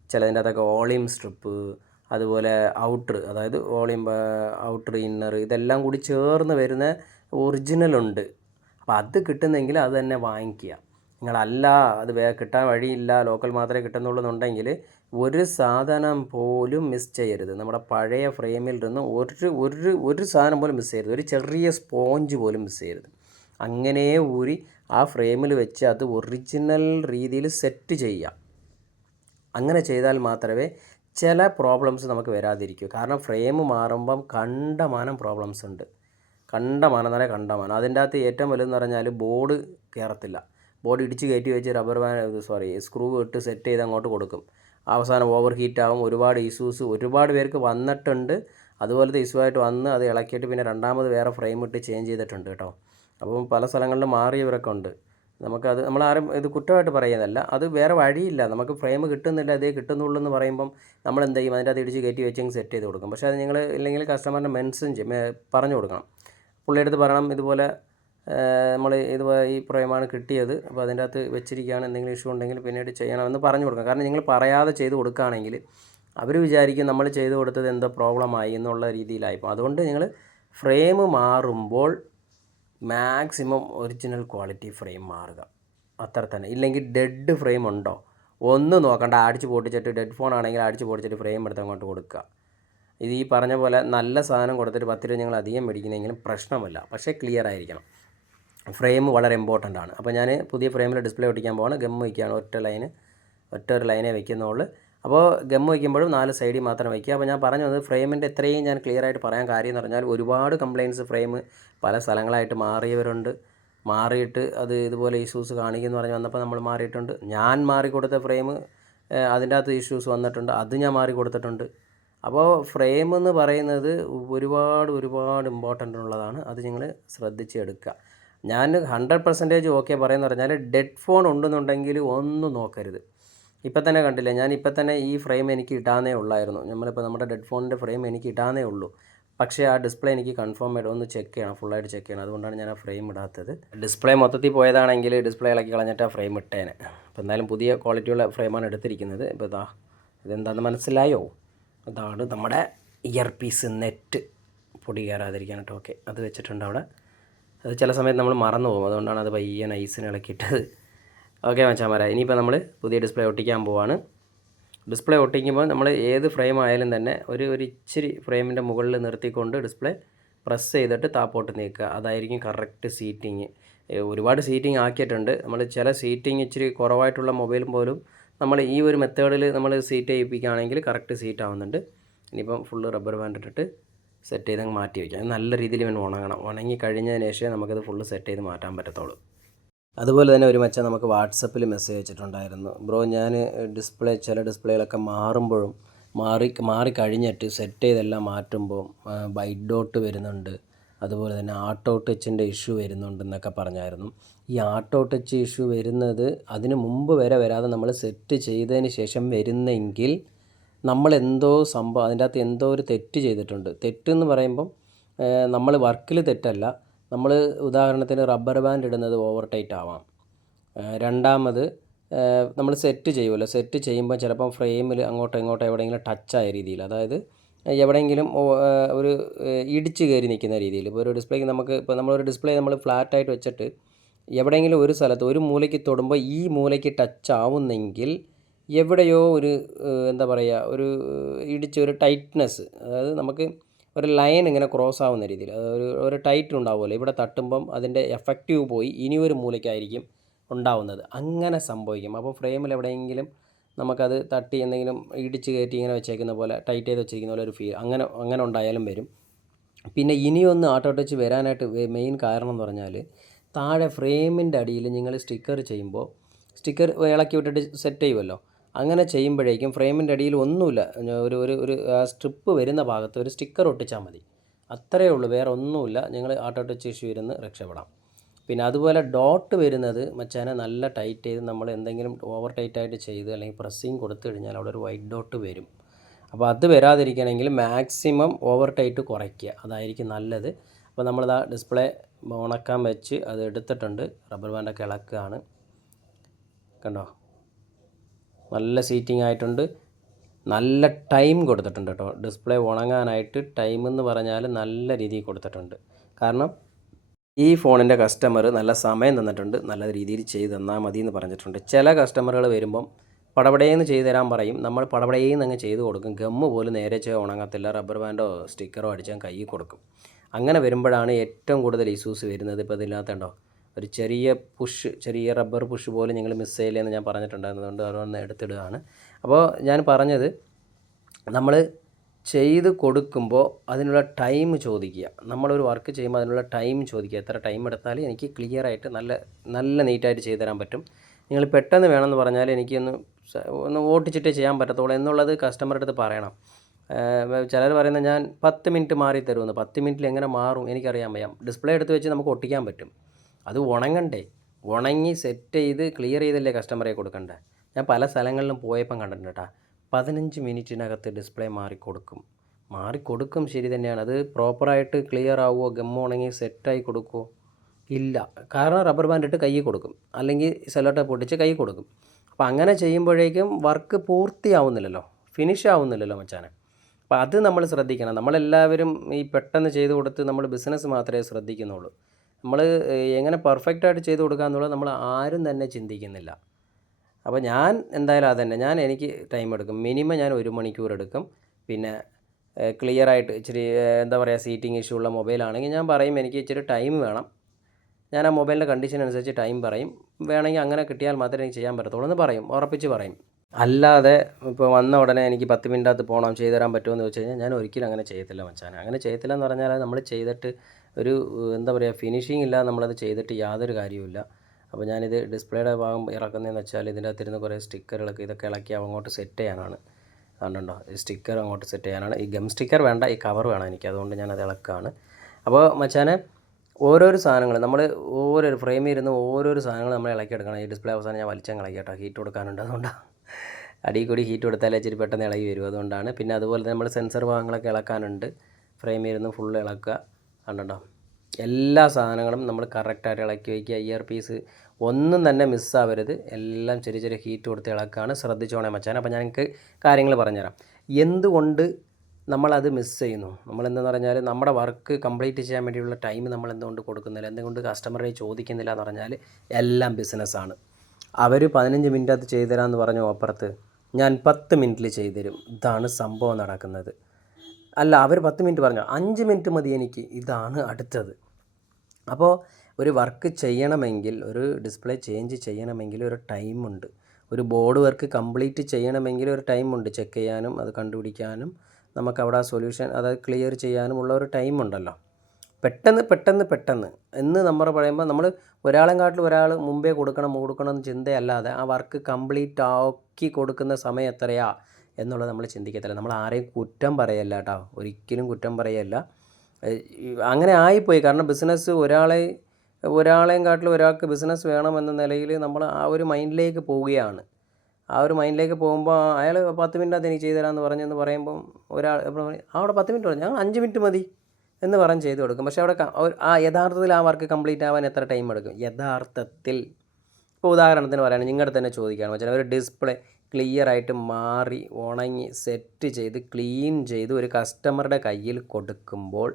ചിലതിൻ്റെ അകത്തൊക്കെ വോളിയം സ്ട്രിപ്പ്, അതുപോലെ ഔട്ടർ, അതായത് വോളിയം ഔട്ടർ ഇന്നർ, ഇതെല്ലാം കൂടി ചേർന്ന് വരുന്ന ഒറിജിനലുണ്ട്. അപ്പോൾ അത് കിട്ടുന്നെങ്കിൽ അത് തന്നെ വാങ്ങിക്കുക. നിങ്ങളല്ല അത് കിട്ടാൻ വഴിയില്ല, ലോക്കൽ മാത്രമേ കിട്ടുന്നുള്ളൂ എന്നുണ്ടെങ്കിൽ ഒരു സാധനം പോലും മിസ് ചെയ്യരുത്. നമ്മുടെ പഴയ ഫ്രെയിമിൽ നിന്ന് ഒരു സാധനം പോലും മിസ് ചെയ്യരുത്, ഒരു ചെറിയ സ്പോഞ്ച് പോലും മിസ് ചെയ്യരുത്. അങ്ങനെ ഊരി ആ ഫ്രെയിമിൽ വെച്ച് അത് ഒറിജിനൽ രീതിയിൽ സെറ്റ് ചെയ്യുക. അങ്ങനെ ചെയ്താൽ മാത്രമേ ചില പ്രോബ്ലംസ് നമുക്ക് വരാതിരിക്കൂ. കാരണം ഫ്രെയിം മാറുമ്പം കണ്ടമാനം പ്രോബ്ലംസ് ഉണ്ട്, കണ്ടമാനം എന്ന് പറഞ്ഞാൽ കണ്ടമാനം. അതിൻ്റെ അകത്ത് ഏറ്റവും വലുതെന്ന് പറഞ്ഞാൽ ബോർഡ് കയറത്തില്ല, ബോർഡ് ഇടിച്ച് കയറ്റി വെച്ച് സ്ക്രൂ ഇട്ട് സെറ്റ് ചെയ്ത് അങ്ങോട്ട് കൊടുക്കും, അവസാനം ഓവർ ഹീറ്റാവും. ഒരുപാട് ഇഷ്യൂസ് ഒരുപാട് പേർക്ക് വന്നിട്ടുണ്ട്, അതുപോലത്തെ ഇഷ്യൂ ആയിട്ട് വന്ന് അത് ഇളക്കിയിട്ട് പിന്നെ രണ്ടാമത് വേറെ ഫ്രെയിം ഇട്ട് ചേഞ്ച് ചെയ്തിട്ടുണ്ട് കേട്ടോ. അപ്പം പല സ്ഥലങ്ങളിലും മാറിയവരൊക്കെ ഉണ്ട്. നമുക്കത് നമ്മളാരും ഇത് കുറ്റമായിട്ട് പറയുന്നതല്ല. അത് വേറെ വഴിയില്ല. നമുക്ക് ഫ്രെയിം കിട്ടുന്നില്ല, അതേ കിട്ടുന്നുള്ളൂ എന്ന് പറയുമ്പം നമ്മളെന്ത് ചെയ്യും, അതിൻ്റെ അകത്ത് ഇടിച്ച് കയറ്റി വെച്ചങ്ങ് സെറ്റ് ചെയ്ത് കൊടുക്കും. പക്ഷേ അത് നിങ്ങൾ ഇല്ലെങ്കിൽ കസ്റ്റമറിന് പറഞ്ഞു കൊടുക്കണം. പുള്ളിയുടെ അടുത്ത് പറയണം, ഇതുപോലെ നമ്മൾ ഇതുപോലെ ഈ ഫ്രെയിമാണ് കിട്ടിയത്, അപ്പോൾ അതിൻ്റെ അകത്ത് വെച്ചിരിക്കുകയാണ്, എന്തെങ്കിലും ഇഷ്യൂ ഉണ്ടെങ്കിൽ പിന്നീട് ചെയ്യണമെന്ന് പറഞ്ഞു കൊടുക്കണം. കാരണം നിങ്ങൾ പറയാതെ ചെയ്ത് കൊടുക്കുകയാണെങ്കിൽ അവർ വിചാരിക്കും നമ്മൾ ചെയ്ത് കൊടുത്തത് എന്തോ പ്രോബ്ലമായി എന്നുള്ള രീതിയിലായിപ്പോൾ. അതുകൊണ്ട് നിങ്ങൾ ഫ്രെയിം മാറുമ്പോൾ മാക്സിമം ഒറിജിനൽ ക്വാളിറ്റി ഫ്രെയിം മാറുക, അത്ര തന്നെ. ഇല്ലെങ്കിൽ ഡെഡ് ഫ്രെയിം ഉണ്ടോ ഒന്നും നോക്കണ്ട, അടിച്ച് പൊട്ടിച്ചിട്ട് ഡെഡ് ഫോൺ ആണെങ്കിൽ അടിച്ച് പൊട്ടിച്ചിട്ട് ഫ്രെയിം എടുത്ത് അങ്ങോട്ട് കൊടുക്കുക. ഇത് ഈ പറഞ്ഞ പോലെ നല്ല സാധനം കൊടുത്തിട്ട് 10 രൂപ നിങ്ങൾ അധികം മേടിക്കുന്നെങ്കിലും പ്രശ്നമില്ല, പക്ഷേ ക്ലിയർ ആയിരിക്കണം. ഫ്രെയിം വളരെ ഇമ്പോർട്ടൻ്റ് ആണ്. അപ്പോൾ ഞാൻ പുതിയ ഫ്രെയിമിൽ ഡിസ്പ്ലേ ഒട്ടിക്കാൻ പോവാണ്. ഗം വയ്ക്കുകയാണ്, ഒറ്റ ഒരു ലൈനേ വയ്ക്കുന്നുള്ളൂ. അപ്പോൾ ഗം വയ്ക്കുമ്പോഴും 4 സൈഡിൽ മാത്രം വയ്ക്കുക. അപ്പോൾ ഞാൻ പറഞ്ഞു വന്നത് ഫ്രെയിമിൻ്റെ എത്രയും ഞാൻ ക്ലിയർ ആയിട്ട് പറയാൻ കാര്യം എന്ന് പറഞ്ഞാൽ, ഒരുപാട് കംപ്ലയിൻറ്റ്സ് ഫ്രെയിം പല സ്ഥലങ്ങളായിട്ട് മാറിയവരുണ്ട്. മാറിയിട്ട് അത് ഇതുപോലെ ഇഷ്യൂസ് കാണിക്കുമെന്ന് പറഞ്ഞ് വന്നപ്പോൾ നമ്മൾ മാറിയിട്ടുണ്ട്. ഞാൻ മാറിക്കൊടുത്ത ഫ്രെയിം അതിൻ്റെ അകത്ത് ഇഷ്യൂസ് വന്നിട്ടുണ്ട്, അത് ഞാൻ മാറി കൊടുത്തിട്ടുണ്ട്. അപ്പോൾ ഫ്രെയിം എന്ന് പറയുന്നത് ഒരുപാട് ഇമ്പോർട്ടൻ്റ് ഉള്ളതാണ്. അത് നിങ്ങൾ ശ്രദ്ധിച്ചെടുക്കുക. ഞാൻ 100% ഓക്കെ പറയുമെന്ന് പറഞ്ഞാൽ, ഡെഡ് ഫോൺ ഉണ്ടെന്നുണ്ടെങ്കിൽ ഒന്നും നോക്കരുത്. ഇപ്പം തന്നെ കണ്ടില്ലേ, ഞാൻ ഇപ്പം തന്നെ ഈ ഫ്രെയിം എനിക്ക് ഇടാനേ ഉള്ളായിരുന്നു. നമ്മളിപ്പോൾ നമ്മുടെ ഡെഡ് ഫോണിൻ്റെ ഫ്രെയിം എനിക്ക് ഇടാനേ ഉള്ളൂ. പക്ഷേ ആ ഡിസ്പ്ലേ എനിക്ക് കൺഫേം ആയിട്ട് ഒന്ന് ചെക്ക് ചെയ്യണം, ഫുള്ളായിട്ട് ചെക്ക് ചെയ്യണം. അതുകൊണ്ടാണ് ഞാൻ ആ ഫ്രെയിം ഇടാത്തത്. ഡിസ്പ്ലേ മൊത്തത്തിൽ പോയതാണെങ്കിൽ ഡിസ്പ്ലേ ഇളക്കി കളഞ്ഞിട്ട് ആ ഫ്രെയിം ഇട്ടേനെ. അപ്പോൾ എന്തായാലും പുതിയ ക്വാളിറ്റിയുള്ള ഫ്രെയിമാണ് എടുത്തിരിക്കുന്നത്. ഇപ്പോൾ ഇതെന്താണെന്ന് മനസ്സിലായോ? അതാണ് നമ്മുടെ ഇയർ പീസ് നെറ്റ്, പൊടി കയറാതിരിക്കാനായിട്ട്. ഓക്കെ, അത് വെച്ചിട്ടുണ്ട് അവിടെ. അത് ചില സമയത്ത് നമ്മൾ മറന്നു പോകും, അതുകൊണ്ടാണ് അത് പയ്യെ നൈസിന് ഇളക്കിയിട്ടത്. ഓക്കെ മച്ചാന്മാരെ, ഇനിയിപ്പോൾ നമ്മൾ പുതിയ ഡിസ്പ്ലേ ഒട്ടിക്കാൻ പോവാണ്. ഡിസ്പ്ലേ ഒട്ടിക്കുമ്പോൾ നമ്മൾ ഏത് ഫ്രെയിം ആയാലും തന്നെ ഒരു ഇച്ചിരി ഫ്രെയിമിൻ്റെ മുകളിൽ നിർത്തിക്കൊണ്ട് ഡിസ്പ്ലേ പ്രസ് ചെയ്തിട്ട് താപ്പോട്ട് നീക്കുക. അതായിരിക്കും കറക്റ്റ് സീറ്റിങ്. ഒരുപാട് സീറ്റിംഗ് ആക്കിയിട്ടുണ്ട്. നമ്മൾ ചില സീറ്റിംഗ് ഇച്ചിരി കുറവായിട്ടുള്ള മൊബൈലും പോലും നമ്മൾ ഈ ഒരു മെത്തേഡിൽ നമ്മൾ സീറ്റ് ചെയ്യിപ്പിക്കുകയാണെങ്കിൽ കറക്റ്റ് സീറ്റ് ആവുന്നുണ്ട്. ഇനിയിപ്പം ഫുള്ള് റബ്ബർ ബാൻഡ് ഇട്ടിട്ട് സെറ്റ് ചെയ്ത് അങ്ങ് മാറ്റി വയ്ക്കാം. നല്ല രീതിയിൽ ഇവൻ ഉണങ്ങണം. ഉണങ്ങി കഴിഞ്ഞതിന് ശേഷമേ നമുക്കത് ഫുള്ള് സെറ്റ് ചെയ്ത് മാറ്റാൻ പറ്റത്തുള്ളൂ. അതുപോലെ തന്നെ ഒരു മച്ചാൻ നമുക്ക് വാട്സപ്പിൽ മെസ്സേജ് അയച്ചിട്ടുണ്ടായിരുന്നു, ബ്രോ ഞാൻ ചില ഡിസ്പ്ലേകളൊക്കെ മാറിക്കഴിഞ്ഞിട്ട് സെറ്റ് ചെയ്തെല്ലാം മാറ്റുമ്പോൾ വൈറ്റ് ഡോട്ട് വരുന്നുണ്ട്, അതുപോലെ തന്നെ ആട്ടോ ടച്ചിൻ്റെ ഇഷ്യൂ വരുന്നുണ്ടെന്നൊക്കെ പറഞ്ഞായിരുന്നു. ഈ ആട്ടോ ടച്ച് ഇഷ്യൂ വരുന്നത് അതിന് മുമ്പ് വരെ വരാതെ നമ്മൾ സെറ്റ് ചെയ്തതിന് ശേഷം വരുന്നെങ്കിൽ നമ്മളെന്തോ സംഭവം അതിൻ്റെ അകത്ത് എന്തോ ഒരു തെറ്റ് ചെയ്തിട്ടുണ്ട്. തെറ്റെന്ന് പറയുമ്പം നമ്മൾ വർക്കിൽ തെറ്റല്ല, നമ്മൾ ഉദാഹരണത്തിന് റബ്ബർ ബാൻഡ് ഇടുന്നത് ഓവർ ടൈറ്റ് ആവാം. രണ്ടാമത് നമ്മൾ സെറ്റ് ചെയ്യുമല്ലോ, സെറ്റ് ചെയ്യുമ്പോൾ ചിലപ്പം ഫ്രെയിമിൽ അങ്ങോട്ടോ ഇങ്ങോട്ടോ എവിടെയെങ്കിലും ടച്ചായ രീതിയിൽ, അതായത് എവിടെയെങ്കിലും ഒരു ഇടിച്ച് കയറി നിൽക്കുന്ന രീതിയിൽ. ഇപ്പോൾ ഒരു ഡിസ്പ്ലേക്ക് നമ്മളൊരു ഡിസ്പ്ലേ നമ്മൾ ഫ്ലാറ്റായിട്ട് വെച്ചിട്ട് എവിടെയെങ്കിലും ഒരു സ്ഥലത്ത് ഒരു മൂലയ്ക്ക് തൊടുമ്പോൾ ഈ മൂലയ്ക്ക് ടച്ച് ആവുന്നെങ്കിൽ എവിടെയോ ഒരു എന്താ പറയുക, ഒരു ടൈറ്റ്നെസ്, അതായത് നമുക്ക് ഒരു ലൈൻ ഇങ്ങനെ ക്രോസ് ആവുന്ന രീതിയിൽ ഒരു ടൈറ്റ് ഉണ്ടാവുമല്ലോ, ഇവിടെ തട്ടുമ്പം അതിൻ്റെ എഫക്റ്റീവ് പോയി ഇനി ഒരു മൂലയ്ക്കായിരിക്കും ഉണ്ടാവുന്നത്. അങ്ങനെ സംഭവിക്കും. അപ്പോൾ ഫ്രെയിമിൽ എവിടെയെങ്കിലും നമുക്കത് തട്ടി എന്തെങ്കിലും ഇടിച്ച് കയറ്റി ഇങ്ങനെ വെച്ചേക്കുന്ന പോലെ ടൈറ്റ് ചെയ്ത് വെച്ചിരിക്കുന്ന പോലെ ഒരു ഫീൽ അങ്ങനെ ഉണ്ടായാലും വരും. പിന്നെ ഇനിയൊന്ന് ആട്ടോ ടച്ച് വരാനായിട്ട് മെയിൻ കാരണം എന്ന് പറഞ്ഞാൽ, താഴെ ഫ്രെയിമിൻ്റെ അടിയിൽ നിങ്ങൾ സ്റ്റിക്കർ ചെയ്യുമ്പോൾ സ്റ്റിക്കർ ഇളക്കി വിട്ടിട്ട് സെറ്റ് ചെയ്യുമല്ലോ, അങ്ങനെ ചെയ്യുമ്പോഴേക്കും ഫ്രെയിമിൻ്റെ അടിയിൽ ഒന്നുമില്ല, ഒരു സ്ട്രിപ്പ് വരുന്ന ഭാഗത്ത് ഒരു സ്റ്റിക്കർ ഒട്ടിച്ചാൽ മതി, അത്രയേ ഉള്ളൂ, വേറെ ഒന്നുമില്ല. നിങ്ങൾ ആട്ടോ ടച്ച് ഇഷ്യൂ ഇരുന്ന് രക്ഷപ്പെടാം. പിന്നെ അതുപോലെ ഡോട്ട് വരുന്നത് മച്ചാനെ നല്ല ടൈറ്റ് ചെയ്ത് നമ്മൾ എന്തെങ്കിലും ഓവർ ടൈറ്റായിട്ട് ചെയ്ത് അല്ലെങ്കിൽ പ്രസ്സിങ് കൊടുത്തു കഴിഞ്ഞാൽ അവിടെ ഒരു വൈറ്റ് ഡോട്ട് വരും. അപ്പോൾ അത് വരാതിരിക്കണമെങ്കിൽ മാക്സിമം ഓവർ ടൈറ്റ് കുറയ്ക്കുക, അതായിരിക്കും നല്ലത്. അപ്പോൾ നമ്മളിതാ ഡിസ്പ്ലേ ഉണക്കാൻ വെച്ച് അത് എടുത്തിട്ടുണ്ട്, റബ്ബർ ബാൻഡൊക്കെ ഇളക്കുകയാണ്. കണ്ടോ, നല്ല സീറ്റിംഗ് ആയിട്ടുണ്ട്, നല്ല ടൈം കൊടുത്തിട്ടുണ്ട് കേട്ടോ. ഡിസ്പ്ലേ ഉണങ്ങാനായിട്ട് ടൈം എന്ന് പറഞ്ഞാൽ നല്ല രീതിയിൽ കൊടുത്തിട്ടുണ്ട്. കാരണം ഈ ഫോണിൻ്റെ കസ്റ്റമർ നല്ല സമയം തന്നിട്ടുണ്ട്, നല്ല രീതിയിൽ ചെയ്ത് തന്നാൽ മതി എന്ന് പറഞ്ഞിട്ടുണ്ട്. ചില കസ്റ്റമറുകൾ വരുമ്പം പടപടേന്ന് ചെയ്തു തരാൻ പറയും, നമ്മൾ പടപടേന്ന് അങ്ങ് ചെയ്ത് കൊടുക്കും. ഗമ്മ് പോലും നേരെ ഉണങ്ങത്തില്ല, റബ്ബർ ബാൻഡോ സ്റ്റിക്കറോ അടിച്ചാൽ കയ്യിൽ കൊടുക്കും. അങ്ങനെ വരുമ്പോഴാണ് ഏറ്റവും കൂടുതൽ ഇഷ്യൂസ് വരുന്നത്. ഇപ്പോൾ ഇതിനകത്തുണ്ടോ ഒരു ചെറിയ റബ്ബർ പുഷ് പോലും നിങ്ങൾ മിസ് ചെയ്യില്ലെന്ന് ഞാൻ പറഞ്ഞിട്ടുണ്ടായിരുന്നതുകൊണ്ട് അതൊന്ന് എടുത്തിടുകയാണ്. അപ്പോൾ ഞാൻ പറഞ്ഞത്, നമ്മൾ ചെയ്ത് കൊടുക്കുമ്പോൾ അതിനുള്ള ടൈം ചോദിക്കുക. നമ്മളൊരു വർക്ക് ചെയ്യുമ്പോൾ അതിനുള്ള ടൈം ചോദിക്കുക, എത്ര ടൈം എടുത്താൽ എനിക്ക് ക്ലിയറായിട്ട് നല്ല നീറ്റായിട്ട് ചെയ്തു തരാൻ പറ്റും. നിങ്ങൾ പെട്ടെന്ന് വേണമെന്ന് പറഞ്ഞാൽ ഒന്ന് ഓട്ടിച്ചിട്ടേ ചെയ്യാൻ പറ്റത്തുള്ളൂ എന്നുള്ളത് കസ്റ്റമറുടെ അടുത്ത് പറയണം. ചിലർ പറയുന്നത് ഞാൻ 10 മിനിറ്റ് മാറി തരുമെന്ന്. 10 മിനിറ്റിൽ എങ്ങനെ മാറും എനിക്കറിയാൻ വയ്യ. ഡിസ്പ്ലേ എടുത്ത് വെച്ച് നമുക്ക് ഒട്ടിക്കാൻ പറ്റും, അത് ഉണങ്ങണ്ടേ. ഉണങ്ങി സെറ്റ് ചെയ്ത് ക്ലിയർ ചെയ്തല്ലേ കസ്റ്റമറെ കൊടുക്കണ്ടേ. ഞാൻ പല സ്ഥലങ്ങളിലും പോയപ്പം കണ്ടിട്ടുണ്ട് കേട്ടോ, 15 മിനിറ്റിനകത്ത് ഡിസ്പ്ലേ മാറിക്കൊടുക്കും ശരി തന്നെയാണ്. അത് പ്രോപ്പറായിട്ട് ക്ലിയർ ആവുമോ, ഗമ്മ് ഉണങ്ങി സെറ്റായി കൊടുക്കുമോ? ഇല്ല. കാരണം റബ്ബർ ബാൻഡ് ഇട്ട് കയ്യിൽ കൊടുക്കും, അല്ലെങ്കിൽ സെല്ലോ ടേപ്പ് പൊട്ടിച്ച് കയ്യിൽ കൊടുക്കും. അപ്പോൾ അങ്ങനെ ചെയ്യുമ്പോഴേക്കും വർക്ക് പൂർത്തിയാവുന്നില്ലല്ലോ, ഫിനിഷ് ആവുന്നില്ലല്ലോ മച്ചാനെ. അപ്പോൾ അത് നമ്മൾ ശ്രദ്ധിക്കണം. നമ്മളെല്ലാവരും ഈ പെട്ടെന്ന് ചെയ്ത് കൊടുത്ത് നമ്മൾ ബിസിനസ് മാത്രമേ ശ്രദ്ധിക്കുന്നുള്ളൂ. നമ്മൾ എങ്ങനെ പെർഫെക്റ്റായിട്ട് ചെയ്ത് കൊടുക്കുക എന്നുള്ളത് നമ്മൾ ആരും തന്നെ ചിന്തിക്കുന്നില്ല. അപ്പോൾ ഞാൻ എന്തായാലും എനിക്ക് ടൈം എടുക്കും. മിനിമം ഞാൻ 1 മണിക്കൂർ എടുക്കും. പിന്നെ ക്ലിയറായിട്ട് ഇച്ചിരി എന്താ പറയുക, സീറ്റിംഗ് ഇഷ്യൂ ഉള്ള മൊബൈലാണെങ്കിൽ ഞാൻ പറയും എനിക്ക് ഇച്ചിരി ടൈം വേണം, ഞാൻ ആ മൊബൈലിൻ്റെ കണ്ടീഷൻ അനുസരിച്ച് ടൈം പറയും, വേണമെങ്കിൽ അങ്ങനെ കിട്ടിയാൽ മാത്രമേ എനിക്ക് ചെയ്യാൻ പറ്റത്തുള്ളൂ എന്ന് പറയും, ഉറപ്പിച്ച് പറയും. അല്ലാതെ ഇപ്പോൾ വന്ന ഉടനെ എനിക്ക് 10 മിനിറ്റകത്ത് പോകണം, ചെയ്തു തരാൻ പറ്റുമോ എന്ന് വെച്ച് കഴിഞ്ഞാൽ ഞാൻ ഒരിക്കലും അങ്ങനെ ചെയ്യത്തില്ല മച്ചാനെ. അങ്ങനെ ചെയ്യത്തില്ല എന്ന് പറഞ്ഞാൽ നമ്മൾ ചെയ്തിട്ട് ഒരു എന്താ പറയുക, ഫിനിഷിംഗ് ഇല്ലാതെ നമ്മളത് ചെയ്തിട്ട് യാതൊരു കാര്യവുമില്ല. അപ്പോൾ ഞാനിത് ഡിസ്പ്ലേയുടെ ഭാഗം ഇറക്കുന്നതെന്ന് വെച്ചാൽ ഇതിൻ്റെ അകത്തിരുന്ന് കുറേ സ്റ്റിക്കറുകളൊക്കെ ഇതൊക്കെ ഇളക്കി അങ്ങോട്ട് സെറ്റ് ചെയ്യാനാണ്. കണ്ടുണ്ടോ, ഈ സ്റ്റിക്കർ അങ്ങോട്ട് സെറ്റ് ചെയ്യാനാണ്. ഈ ഗം സ്റ്റിക്കർ വേണ്ട, ഈ കവർ വേണം എനിക്ക്, അതുകൊണ്ട് ഞാനത് ഇളക്കുകയാണ്. അപ്പോൾ മച്ചാനെ, ഓരോരോ സാധനങ്ങൾ നമ്മൾ ഓരോരോ ഫ്രെയിമിൽ ഇരുന്ന് ഓരോരോ സാധനങ്ങൾ നമ്മൾ ഇളക്കിയെടുക്കണം. ഈ ഡിസ്പ്ലേ അവസാനം ഞാൻ വലിച്ചങ്ങ് ഇളക്കി കേട്ടോ, ഹീറ്റ് കൊടുക്കാനുണ്ട്, അതുകൊണ്ടാണ്. അടിയിൽ കൂടി ഹീറ്റ് കൊടുത്താലേ ഇച്ചിരി പെട്ടെന്ന് ഇളകി വരും, അതുകൊണ്ടാണ്. പിന്നെ അതുപോലെ തന്നെ നമ്മൾ സെൻസർ ഭാഗങ്ങളൊക്കെ ഇളക്കാനുണ്ട്, ഫ്രെയിമിൽ ഇരുന്ന് ഫുള്ള് ഇളക്കുക. കണ്ടോ, എല്ലാ സാധനങ്ങളും നമ്മൾ കറക്റ്റായിട്ട് ഇളക്കി വയ്ക്കുക. ഇയർ പീസ് ഒന്നും തന്നെ മിസ്സാവരുത്, എല്ലാം ചെറിയ ചെറിയ ഹീറ്റ് കൊടുത്ത് ഇളക്കാണ്. ശ്രദ്ധിച്ചോണേ മച്ചാൻ. അപ്പോൾ ഞാൻ നിങ്ങൾക്ക് കാര്യങ്ങൾ പറഞ്ഞുതരാം എന്തുകൊണ്ട് നമ്മളത് മിസ് ചെയ്യുന്നു. നമ്മളെന്തെന്ന് പറഞ്ഞാൽ നമ്മുടെ വർക്ക് കംപ്ലീറ്റ് ചെയ്യാൻ വേണ്ടിയുള്ള ടൈം നമ്മൾ എന്തുകൊണ്ട് കൊടുക്കുന്നില്ല, എന്തുകൊണ്ട് കസ്റ്റമറെ ചോദിക്കുന്നില്ല എന്ന് പറഞ്ഞാൽ എല്ലാം ബിസിനസ്സാണ്. അവർ 15 മിനിറ്റകത്ത് ചെയ്തു തരാമെന്ന് പറഞ്ഞു അപ്പുറത്ത്, ഞാൻ 10 മിനിറ്റിൽ ചെയ്തു തരും. ഇതാണ് സംഭവം നടക്കുന്നത്. അല്ല, അവർ 10 മിനിറ്റ് പറഞ്ഞു, 5 മിനിറ്റ് മതി എനിക്ക്, ഇതാണ് അടുത്തത്. അപ്പോൾ ഒരു വർക്ക് ചെയ്യണമെങ്കിൽ, ഒരു ഡിസ്പ്ലേ ചേഞ്ച് ചെയ്യണമെങ്കിൽ ഒരു ടൈമുണ്ട്. ഒരു ബോർഡ് വർക്ക് കംപ്ലീറ്റ് ചെയ്യണമെങ്കിൽ ഒരു ടൈമുണ്ട്. ചെക്ക് ചെയ്യാനും അത് കണ്ടുപിടിക്കാനും നമുക്കവിടെ ആ സൊല്യൂഷൻ അത് ക്ലിയർ ചെയ്യാനുമുള്ള ഒരു ടൈമുണ്ടല്ലോ. പെട്ടെന്ന് എന്ന് നമ്മൾ പറയുമ്പോൾ നമ്മൾ ഒരാളെക്കാട്ടിലും ഒരാൾ മുമ്പേ കൊടുക്കണം എന്ന് ചിന്തയല്ലാതെ ആ വർക്ക് കംപ്ലീറ്റ് ആക്കി കൊടുക്കുന്ന സമയം എത്രയാ എന്നുള്ളത് നമ്മൾ ചിന്തിക്കത്തില്ല. നമ്മൾ ആരെയും കുറ്റം പറയല്ല കേട്ടോ, ഒരിക്കലും കുറ്റം പറയല്ല. അങ്ങനെ ആയിപ്പോയി. കാരണം ബിസിനസ് ഒരാളെയും കാട്ടിലും ഒരാൾക്ക് ബിസിനസ് വേണമെന്ന നിലയിൽ നമ്മൾ ആ ഒരു മൈൻഡിലേക്ക് പോവുകയാണ്. ആ ഒരു മൈൻഡിലേക്ക് പോകുമ്പോൾ അയാൾ 10 മിനിറ്റകത്ത് എനിക്ക് ചെയ്തു തരാമെന്ന് പറഞ്ഞെന്ന് പറയുമ്പം ഒരാൾ അവിടെ 10 മിനിറ്റ് പറഞ്ഞു, ഞങ്ങൾ 5 മിനിറ്റ് മതി എന്ന് പറഞ്ഞ് ചെയ്ത് കൊടുക്കും. പക്ഷേ അവിടെ യഥാർത്ഥത്തിൽ ആ വർക്ക് കംപ്ലീറ്റ് ആവാൻ എത്ര ടൈം എടുക്കും യഥാർത്ഥത്തിൽ? ഇപ്പോൾ ഉദാഹരണത്തിന് പറയുകയാണ്, നിങ്ങളുടെ തന്നെ ചോദിക്കുകയാണ് വെച്ചാൽ ഒരു ഡിസ്പ്ലേ ക്ലിയറായിട്ട് മാറി ഉണങ്ങി സെറ്റ് ചെയ്ത് ക്ലീൻ ചെയ്ത് ഒരു കസ്റ്റമറുടെ കയ്യിൽ കൊടുക്കുമ്പോൾ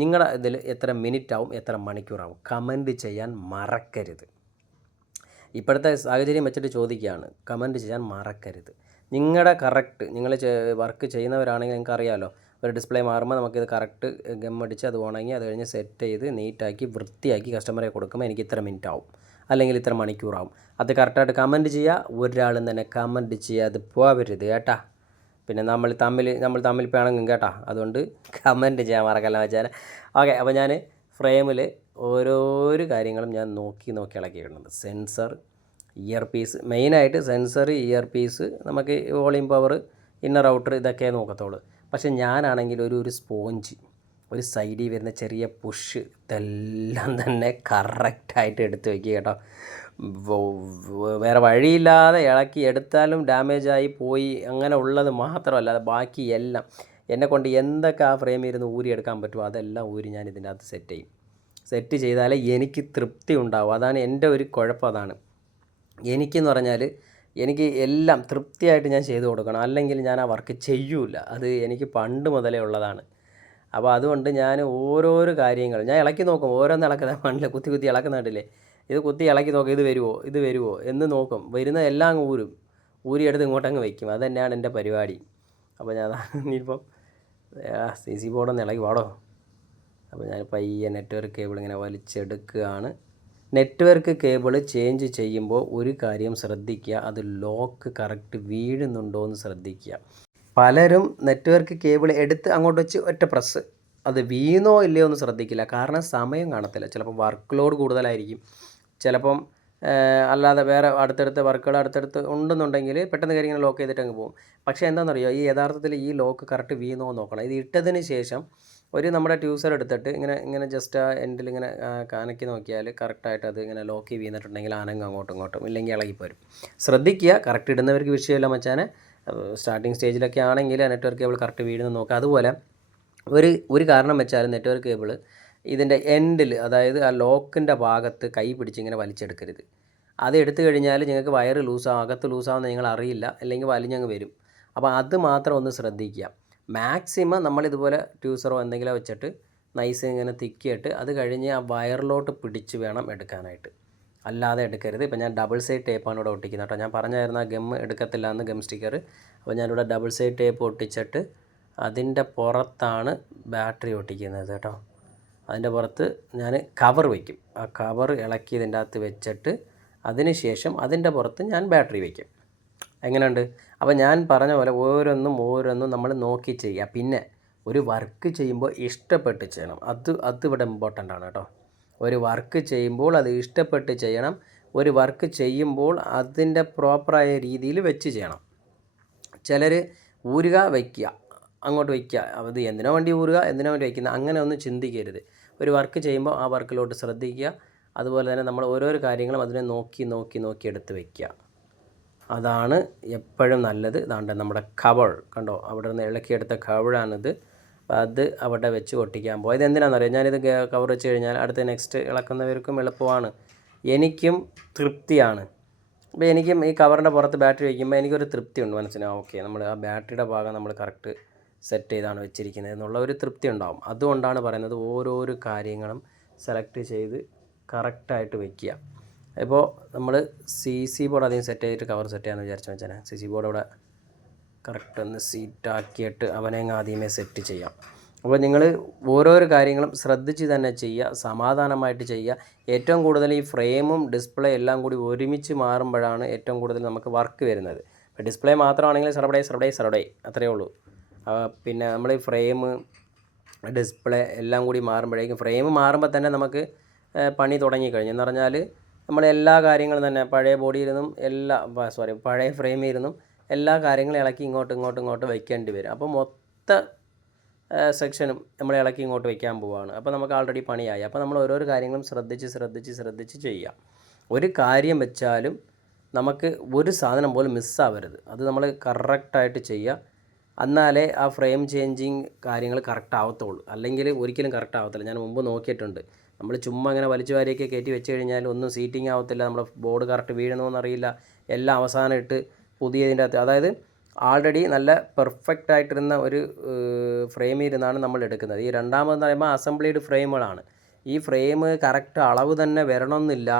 നിങ്ങളുടെ ഇതിൽ എത്ര മിനിറ്റ് ആവും, എത്ര മണിക്കൂറാവും? കമൻറ്റ് ചെയ്യാൻ മറക്കരുത്. ഇപ്പോഴത്തെ സാഹചര്യം വെച്ചിട്ട് ചോദിക്കുകയാണ്, കമൻറ്റ് ചെയ്യാൻ മറക്കരുത്. നിങ്ങളുടെ കറക്റ്റ് നിങ്ങൾ വർക്ക് ചെയ്യുന്നവരാണെങ്കിൽ നിങ്ങൾക്ക് അറിയാമല്ലോ, ഒരു ഡിസ്പ്ലേ മാറുമ്പോൾ നമുക്കിത് കറക്റ്റ് ഗമ്മടിച്ച് അത് ഉണങ്ങി അത് കഴിഞ്ഞ് സെറ്റ് ചെയ്ത് നീറ്റാക്കി വൃത്തിയാക്കി കസ്റ്റമറെ കൊടുക്കുമ്പോൾ എനിക്ക് ഇത്ര മിനിറ്റ് ആവും അല്ലെങ്കിൽ ഇത്ര മണിക്കൂറാവും. അത് കറക്റ്റായിട്ട് കമൻറ്റ് ചെയ്യുക. ഒരാളും തന്നെ കമൻറ്റ് ചെയ്യാതെ പോവരുത് കേട്ടാ. പിന്നെ നമ്മൾ തമ്മിൽ പിണങ്ങും കേട്ടോ, അതുകൊണ്ട് കമൻറ്റ് ചെയ്യാൻ മറക്കല്ല വെച്ചാൽ. ഓക്കെ, അപ്പോൾ ഞാൻ ഫ്രെയിമിൽ ഓരോരോ കാര്യങ്ങളും ഞാൻ നോക്കി ഇളക്കിയിടുന്നത്. സെൻസർ, ഇയർ പീസ്, മെയിനായിട്ട് സെൻസർ, ഇയർ പീസ്, നമുക്ക് വോളിയം പവർ, ഇന്നർ ഔട്ടർ, ഇതൊക്കെ നോക്കത്തുള്ളൂ. പക്ഷേ ഞാനാണെങ്കിൽ ഒരു സ്പോഞ്ച്, ഒരു സൈഡിൽ വരുന്ന ചെറിയ പുഷ്, ഇതെല്ലാം തന്നെ കറക്റ്റായിട്ട് എടുത്ത് വയ്ക്കുക കേട്ടോ. വേറെ വഴിയില്ലാതെ ഇളക്കി എടുത്താലും ഡാമേജായി പോയി അങ്ങനെ ഉള്ളത് മാത്രമല്ല, ബാക്കി എല്ലാം എന്നെക്കൊണ്ട് എന്തൊക്കെ ആ ഫ്രെയിമിൽ ഇരുന്ന് ഊരിയെടുക്കാൻ പറ്റുമോ അതെല്ലാം ഊരി ഞാൻ ഇതിൻ്റെ അകത്ത് സെറ്റ് ചെയ്താലേ എനിക്ക് തൃപ്തി ഉണ്ടാവും. അതാണ് എൻ്റെ ഒരു കുഴപ്പം. അതാണ് എനിക്കെന്ന് പറഞ്ഞാൽ, എനിക്ക് എല്ലാം തൃപ്തിയായിട്ട് ഞാൻ ചെയ്തു കൊടുക്കണം, അല്ലെങ്കിൽ ഞാൻ ആ വർക്ക് ചെയ്യൂല. അത് എനിക്ക് പണ്ട് മുതലേ ഉള്ളതാണ്. അപ്പോൾ അതുകൊണ്ട് ഞാൻ ഓരോരോ കാര്യങ്ങൾ ഞാൻ ഇളക്കി നോക്കും. ഓരോന്ന് ഇളക്കുന്ന മണ്ണിൽ കുത്തി ഇളക്കുന്നുണ്ടല്ലേ, ഇത് കുത്തി ഇളക്കി നോക്കും, ഇത് വരുമോ എന്ന് നോക്കും. വരുന്ന എല്ലാം അങ്ങ് ഊരിയെടുത്ത് ഇങ്ങോട്ടങ്ങ് വയ്ക്കും. അത് തന്നെയാണ് എൻ്റെ പരിപാടി. അപ്പോൾ ഞാൻ ഇനിയിപ്പം CC ബോർഡൊന്ന് ഇളകി വാടോ. അപ്പോൾ ഞാൻ പയ്യെ നെറ്റ്വർക്ക് കേബിൾ ഇങ്ങനെ വലിച്ചെടുക്കുകയാണ്. നെറ്റ്വർക്ക് കേബിൾ ചേഞ്ച് ചെയ്യുമ്പോൾ ഒരു കാര്യം ശ്രദ്ധിക്കുക, അത് ലോക്ക് കറക്റ്റ് വീഴുന്നുണ്ടോ എന്ന് ശ്രദ്ധിക്കുക. പലരും നെറ്റ്വർക്ക് കേബിൾ എടുത്ത് അങ്ങോട്ട് വെച്ച് ഒറ്റ പ്രസ്, അത് വീണോ ഇല്ലയോ എന്ന് ശ്രദ്ധിക്കില്ല. കാരണം സമയം കാണത്തില്ല. ചിലപ്പോൾ വർക്ക് ലോഡ് കൂടുതലായിരിക്കും, ചിലപ്പം അല്ലാതെ വേറെ വർക്കുകൾ അടുത്തടുത്ത് ഉണ്ടെന്നുണ്ടെങ്കിൽ പെട്ടെന്ന് കയറി ഇങ്ങനെ ലോക്ക് ചെയ്തിട്ട് അങ്ങ് പോകും. പക്ഷേ എന്താണെന്നറിയോ, ഈ യഥാർത്ഥത്തിൽ ഈ ലോക്ക് കറക്റ്റ് വീണോ നോക്കണം. ഇത് ഇട്ടതിന് ശേഷം ഒരു നമ്മുടെ ട്യൂസർ എടുത്തിട്ട് ഇങ്ങനെ ഇങ്ങനെ ജസ്റ്റ് ആ എൻഡിൽ ഇങ്ങനെ കനക്കി നോക്കിയാൽ കറക്റ്റായിട്ട് അത് ഇങ്ങനെ ലോക്ക് വീണിട്ടുണ്ടെങ്കിൽ അനങ്ങും അങ്ങോട്ടും ഇങ്ങോട്ടും, ഇല്ലെങ്കിൽ ഇളകിപ്പോരും. ശ്രദ്ധിക്കുക, കറക്റ്റ് ഇടുന്നവർക്ക് വിഷയമില്ല മച്ചാനെ. സ്റ്റാർട്ടിങ് സ്റ്റേജിലൊക്കെ ആണെങ്കിൽ നെറ്റ്വർക്ക് കേബിൾ കറക്റ്റ് വീഴുന്നു നോക്കുക. അതുപോലെ ഒരു കാരണം വെച്ചാൽ നെറ്റ്വർക്ക് കേബിൾ ഇതിൻ്റെ എൻഡിൽ, അതായത് ആ ലോക്കിൻ്റെ ഭാഗത്ത് കൈ പിടിച്ച് ഇങ്ങനെ വലിച്ചെടുക്കരുത്. അത് എടുത്തു കഴിഞ്ഞാൽ നിങ്ങൾക്ക് വയറ് ലൂസാകും, അകത്ത് ലൂസാകുമെന്ന് നിങ്ങൾ അറിയില്ല, അല്ലെങ്കിൽ വലിഞ്ഞങ്ങ് വരും. അപ്പോൾ അത് മാത്രം ഒന്ന് ശ്രദ്ധിക്കുക. മാക്സിമം നമ്മളിതുപോലെ ട്യൂസറോ എന്തെങ്കിലും വെച്ചിട്ട് നൈസ് ഇങ്ങനെ തിക്കിയിട്ട് അത് കഴിഞ്ഞ് ആ വയറിലോട്ട് പിടിച്ച് വേണം എടുക്കാനായിട്ട്, അല്ലാതെ എടുക്കരുത്. ഇപ്പോൾ ഞാൻ ഡബിൾ സൈഡ് ടേപ്പാണ് ഇവിടെ ഒട്ടിക്കുന്നത് കേട്ടോ. ഞാൻ പറഞ്ഞായിരുന്നു ആ ഗം എടുക്കത്തില്ല എന്ന്, ഗം സ്റ്റിക്കർ. അപ്പോൾ ഞാനിവിടെ ഡബിൾ സൈഡ് ടേപ്പ് ഒട്ടിച്ചിട്ട് അതിൻ്റെ പുറത്താണ് ബാറ്ററി ഒട്ടിക്കുന്നത് കേട്ടോ. അതിൻ്റെ പുറത്ത് ഞാൻ കവർ വയ്ക്കും. ആ കവർ ഇളക്കി ഇതിൻ്റെ അകത്ത് വെച്ചിട്ട് അതിന് ശേഷം അതിൻ്റെ പുറത്ത് ഞാൻ ബാറ്ററി വയ്ക്കും. എങ്ങനെയുണ്ട്? അപ്പോൾ ഞാൻ പറഞ്ഞ പോലെ ഓരോന്നും നമ്മൾ നോക്കി ചെയ്യുക. പിന്നെ ഒരു വർക്ക് ചെയ്യുമ്പോൾ ഇഷ്ടപ്പെട്ട് ചെയ്യണം. അത് ഇവിടെ ഇമ്പോർട്ടൻ്റ് ആണ് കേട്ടോ. ഒരു വർക്ക് ചെയ്യുമ്പോൾ അത് ഇഷ്ടപ്പെട്ട് ചെയ്യണം. ഒരു വർക്ക് ചെയ്യുമ്പോൾ അതിൻ്റെ പ്രോപ്പറായ രീതിയിൽ വെച്ച് ചെയ്യണം. ചിലർ ഊരുക വയ്ക്കുക, അങ്ങോട്ട് വയ്ക്കുക, അത് എന്തിനോ വേണ്ടി ഊരുക, എന്തിനോ വേണ്ടി വയ്ക്കുന്നത്, അങ്ങനെ ഒന്നും ചിന്തിക്കരുത്. ഒരു വർക്ക് ചെയ്യുമ്പോൾ ആ വർക്കിലോട്ട് ശ്രദ്ധിക്കുക. അതുപോലെ തന്നെ നമ്മൾ ഓരോരോ കാര്യങ്ങളും അതിനെ നോക്കി എടുത്ത് വയ്ക്കുക. അതാണ് എപ്പോഴും നല്ലത്. ഇതാണ്ട് നമ്മുടെ കവർ കണ്ടോ, അവിടെ നിന്ന് ഇളക്കിയെടുത്ത കവറാണിത്. അത് അവിടെ വെച്ച് ഒട്ടിക്കാൻ പോയത് എന്തിനാണെന്നറിയാം. ഞാനിത് കവർ വെച്ച് കഴിഞ്ഞാൽ അടുത്ത നെക്സ്റ്റ് ഇളക്കുന്നവർക്കും എളുപ്പമാണ്, എനിക്കും തൃപ്തിയാണ്. അപ്പോൾ എനിക്കും ഈ കവറിൻ്റെ പുറത്ത് ബാറ്ററി വയ്ക്കുമ്പോൾ എനിക്കൊരു തൃപ്തിയുണ്ട് മനസ്സിന്. ഓക്കെ, നമ്മൾ ആ ബാറ്ററിയുടെ ഭാഗം നമ്മൾ കറക്റ്റ് സെറ്റ് ചെയ്താണ് വെച്ചിരിക്കുന്നത് എന്നുള്ള ഒരു തൃപ്തി ഉണ്ടാവും. അതുകൊണ്ടാണ് പറയുന്നത് ഓരോരോ കാര്യങ്ങളും സെലക്ട് ചെയ്ത് കറക്റ്റായിട്ട് വയ്ക്കുക. ഇപ്പോൾ നമ്മൾ CC ബോർഡ് ആദ്യം സെറ്റ് ചെയ്തിട്ട് കവർ സെറ്റ് ചെയ്യാമെന്ന് വിചാരിച്ചു വെച്ചാൽ CC ബോർഡ് ഇവിടെ കറക്റ്റ് ഒന്ന് സീറ്റാക്കിയിട്ട് അവനെ ആദ്യമേ സെറ്റ് ചെയ്യാം. അപ്പോൾ നിങ്ങൾ ഓരോരോ കാര്യങ്ങളും ശ്രദ്ധിച്ച് തന്നെ ചെയ്യുക, സമാധാനമായിട്ട് ചെയ്യുക. ഏറ്റവും കൂടുതൽ ഈ ഫ്രെയിമും ഡിസ്പ്ലേ എല്ലാം കൂടി ഒരുമിച്ച് മാറുമ്പോഴാണ് ഏറ്റവും കൂടുതൽ നമുക്ക് വർക്ക് വരുന്നത്. ഇപ്പോൾ ഡിസ്പ്ലേ മാത്രമാണെങ്കിൽ സർവഡേ അത്രയേ ഉള്ളൂ. പിന്നെ നമ്മൾ ഈ ഫ്രെയിം ഡിസ്പ്ലേ എല്ലാം കൂടി മാറുമ്പോഴേക്കും, ഫ്രെയിം മാറുമ്പോൾ തന്നെ നമുക്ക് പണി തുടങ്ങിക്കഴിഞ്ഞു എന്ന് പറഞ്ഞാൽ നമ്മൾ എല്ലാ കാര്യങ്ങളും തന്നെ പഴയ ബോഡിയിൽ നിന്നും പഴയ ഫ്രെയിമിൽ ഇരുന്നും എല്ലാ കാര്യങ്ങളും ഇളക്കി ഇങ്ങോട്ട് വയ്ക്കേണ്ടി വരും. അപ്പോൾ മൊത്ത സെക്ഷനും നമ്മൾ ഇളക്കി ഇങ്ങോട്ട് വയ്ക്കാൻ പോവുകയാണ്. അപ്പോൾ നമുക്ക് ആൾറെഡി പണിയായി. അപ്പോൾ നമ്മൾ ഓരോരോ കാര്യങ്ങളും ശ്രദ്ധിച്ച് ചെയ്യുക. ഒരു കാര്യം വെച്ചാലും നമുക്ക് ഒരു സാധനം പോലും മിസ്സാവരുത്. അത് നമ്മൾ കറക്റ്റായിട്ട് ചെയ്യുക. എന്നാലേ ആ ഫ്രെയിം ചേഞ്ചിങ് കാര്യങ്ങൾ കറക്റ്റ് ആവത്തുള്ളൂ, അല്ലെങ്കിൽ ഒരിക്കലും കറക്റ്റ് ആവത്തില്ല. ഞാൻ മുമ്പ് നോക്കിയിട്ടുണ്ട്. നമ്മൾ ചുമ്മാ അങ്ങനെ വലിച്ചു വാരിയൊക്കെ കയറ്റി വെച്ച് കഴിഞ്ഞാൽ ഒന്നും സീറ്റിംഗ് ആവത്തില്ല, നമ്മുടെ ബോർഡ് കറക്റ്റ് വീഴണമെന്നറിയില്ല. എല്ലാം അവസാനം ഇട്ട് പുതിയതിൻ്റെ അകത്ത്, അതായത് ആൾറെഡി നല്ല പെർഫെക്റ്റ് ആയിട്ടിരുന്ന ഒരു ഫ്രെയിമിൽ ഇരുന്നാണ് നമ്മൾ എടുക്കുന്നത്. ഈ രണ്ടാമതെന്ന് പറയുമ്പോൾ അസംബ്ലിഡ് ഫ്രെയിമുകളാണ്. ഈ ഫ്രെയിം കറക്റ്റ് അളവ് തന്നെ വരണമെന്നില്ല.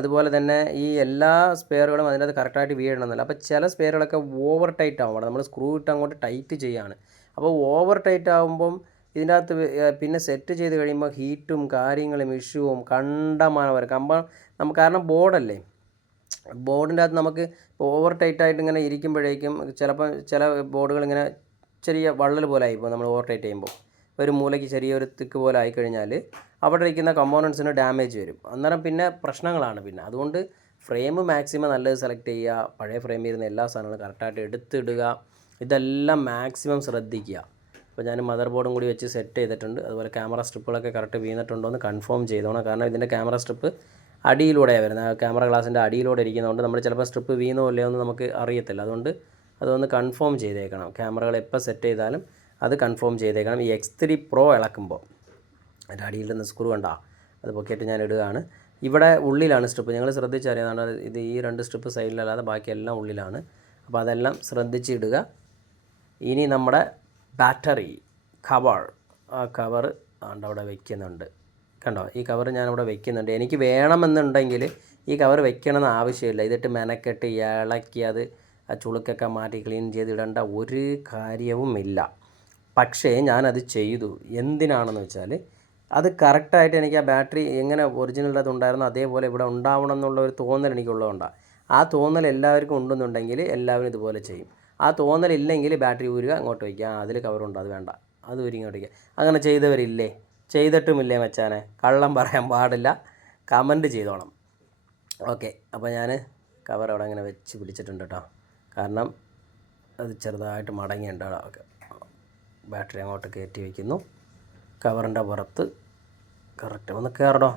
അതുപോലെ തന്നെ ഈ എല്ലാ സ്പെയറുകളും അതിനകത്ത് കറക്റ്റായിട്ട് വീഴണമെന്നില്ല. അപ്പോൾ ചില സ്പെയറുകളൊക്കെ ഓവർ ടൈറ്റ് ആവും, നമ്മൾ സ്ക്രൂ ഇട്ട് അങ്ങോട്ട് ടൈറ്റ് ചെയ്യുകയാണ്. അപ്പോൾ ഓവർ ടൈറ്റ് ആകുമ്പം ഇതിൻ്റെ അകത്ത് പിന്നെ സെറ്റ് ചെയ്ത് കഴിയുമ്പോൾ ഹീറ്റും കാര്യങ്ങളും ഇഷ്യൂവും കണ്ടമാനം വരും. കാരണം ബോർഡല്ലേ, ബോർഡിൻ്റെ അകത്ത് നമുക്ക് ഓവർ ടൈറ്റായിട്ട് ഇങ്ങനെ ഇരിക്കുമ്പോഴേക്കും ചിലപ്പോൾ ചില ബോർഡുകൾ ഇങ്ങനെ ചെറിയ വള്ളൽ പോലെ ആയിപ്പോൾ നമ്മൾ ഓവർ ടൈറ്റ് ചെയ്യുമ്പോൾ ഒരു മൂലയ്ക്ക് ചെറിയൊരു തിക്ക് പോലെ ആയിക്കഴിഞ്ഞാൽ അവിടെ ഇരിക്കുന്ന കമ്പോണൻസിന് ഡാമേജ് വരും. അന്നേരം പിന്നെ പ്രശ്നങ്ങളാണ്. പിന്നെ അതുകൊണ്ട് ഫ്രെയിം മാക്സിമം നല്ലത് സെലക്ട് ചെയ്യുക, പഴയ ഫ്രെയിമിൽ ഇരുന്ന എല്ലാ സാധനങ്ങളും കറക്റ്റായിട്ട് എടുത്തിടുക, ഇതെല്ലാം മാക്സിമം ശ്രദ്ധിക്കുക. അപ്പോൾ ഞാൻ മദർ ബോർഡും കൂടി വെച്ച് സെറ്റ് ചെയ്തിട്ടുണ്ട്. അതുപോലെ ക്യാമറ സ്ട്രിപ്പുകളൊക്കെ കറക്റ്റ് വീണിട്ടുണ്ടോ എന്ന് കൺഫേം ചെയ്തോണം. കാരണം ഇതിൻ്റെ ക്യാമറ സ്ട്രിപ്പ് അടിയിലൂടെയാണ് വരുന്നത്, ക്യാമറ ഗ്ലാസിൻ്റെ അടിയിലൂടെ ഇരിക്കുന്നതുകൊണ്ട് നമ്മൾ ചിലപ്പോൾ സ്ട്രിപ്പ് വീണോ ഇല്ലയോ എന്ന് നമുക്ക് അറിയത്തില്ല. അതുകൊണ്ട് അതൊന്ന് കൺഫേം ചെയ്തേക്കണം. ക്യാമറകൾ എപ്പോൾ സെറ്റ് ചെയ്താലും അത് കൺഫേം ചെയ്തേക്കണം. ഈ X3 Pro ഇളക്കുമ്പോൾ അതിൻ്റെ അടിയിൽ നിന്ന് സ്ക്രൂ കണ്ടാ അത് പൊക്കിയിട്ട് ഞാൻ ഇടുകയാണ്. ഇവിടെ ഉള്ളിലാണ് സ്ട്രിപ്പ്, ഞങ്ങൾ ശ്രദ്ധിച്ചറിയാതാണ്. ഇത് ഈ 2 സ്ട്രിപ്പ് സൈഡിലല്ലാതെ ബാക്കിയെല്ലാം ഉള്ളിലാണ്. അപ്പോൾ അതെല്ലാം ശ്രദ്ധിച്ചിടുക. ഇനി നമ്മുടെ ബാറ്ററി കവർ, ആ കവർ അവിടെ വയ്ക്കുന്നുണ്ട്. കണ്ടോ, ഈ കവർ ഞാനിവിടെ വെക്കുന്നുണ്ട്. എനിക്ക് വേണമെന്നുണ്ടെങ്കിൽ ഈ കവർ വെക്കണമെന്ന് ആവശ്യമില്ല. ഇതിട്ട് മെനക്കെട്ട് ഇളക്കി അത് ആ ചുളുക്കൊക്കെ മാറ്റി ക്ലീൻ ചെയ്ത് ഇടേണ്ട ഒരു കാര്യവുമില്ല. പക്ഷേ ഞാനത് ചെയ്തു. എന്തിനാണെന്ന് വെച്ചാൽ അത് കറക്റ്റായിട്ട് എനിക്ക് ആ ബാറ്ററി എങ്ങനെ ഒറിജിനലത് ഉണ്ടായിരുന്നോ അതേപോലെ ഇവിടെ ഉണ്ടാവണം എന്നുള്ള ഒരു തോന്നൽ എനിക്കുള്ളതുകൊണ്ടാണ്. ആ തോന്നൽ എല്ലാവർക്കും ഉണ്ടെന്നുണ്ടെങ്കിൽ എല്ലാവരും ഇതുപോലെ ചെയ്യും. ആ തോന്നലില്ലെങ്കിൽ ബാറ്ററി ഊരുക, അങ്ങോട്ട് വയ്ക്കുക, അതിൽ കവറുണ്ട്, അത് വേണ്ട, അത് ഊരി ഇങ്ങോട്ട് വയ്ക്കുക. അങ്ങനെ ചെയ്തവരില്ലേ? ചെയ്തിട്ടുമില്ലേ മച്ചാനെ? കള്ളം പറയാൻ പാടില്ല, കമൻറ്റ് ചെയ്തോണം. ഓക്കെ, അപ്പോൾ ഞാൻ കവർ അവിടെ അങ്ങനെ വെച്ച് പിടിച്ചിട്ടുണ്ട് കേട്ടോ. കാരണം അത് ചെറുതായിട്ട് മടങ്ങിയുണ്ട്. ഓക്കെ, ബാറ്ററി അങ്ങോട്ട് കയറ്റി വയ്ക്കുന്നു. കവറിൻ്റെ പുറത്ത് കറക്റ്റ് ഒന്ന് കയറണോ?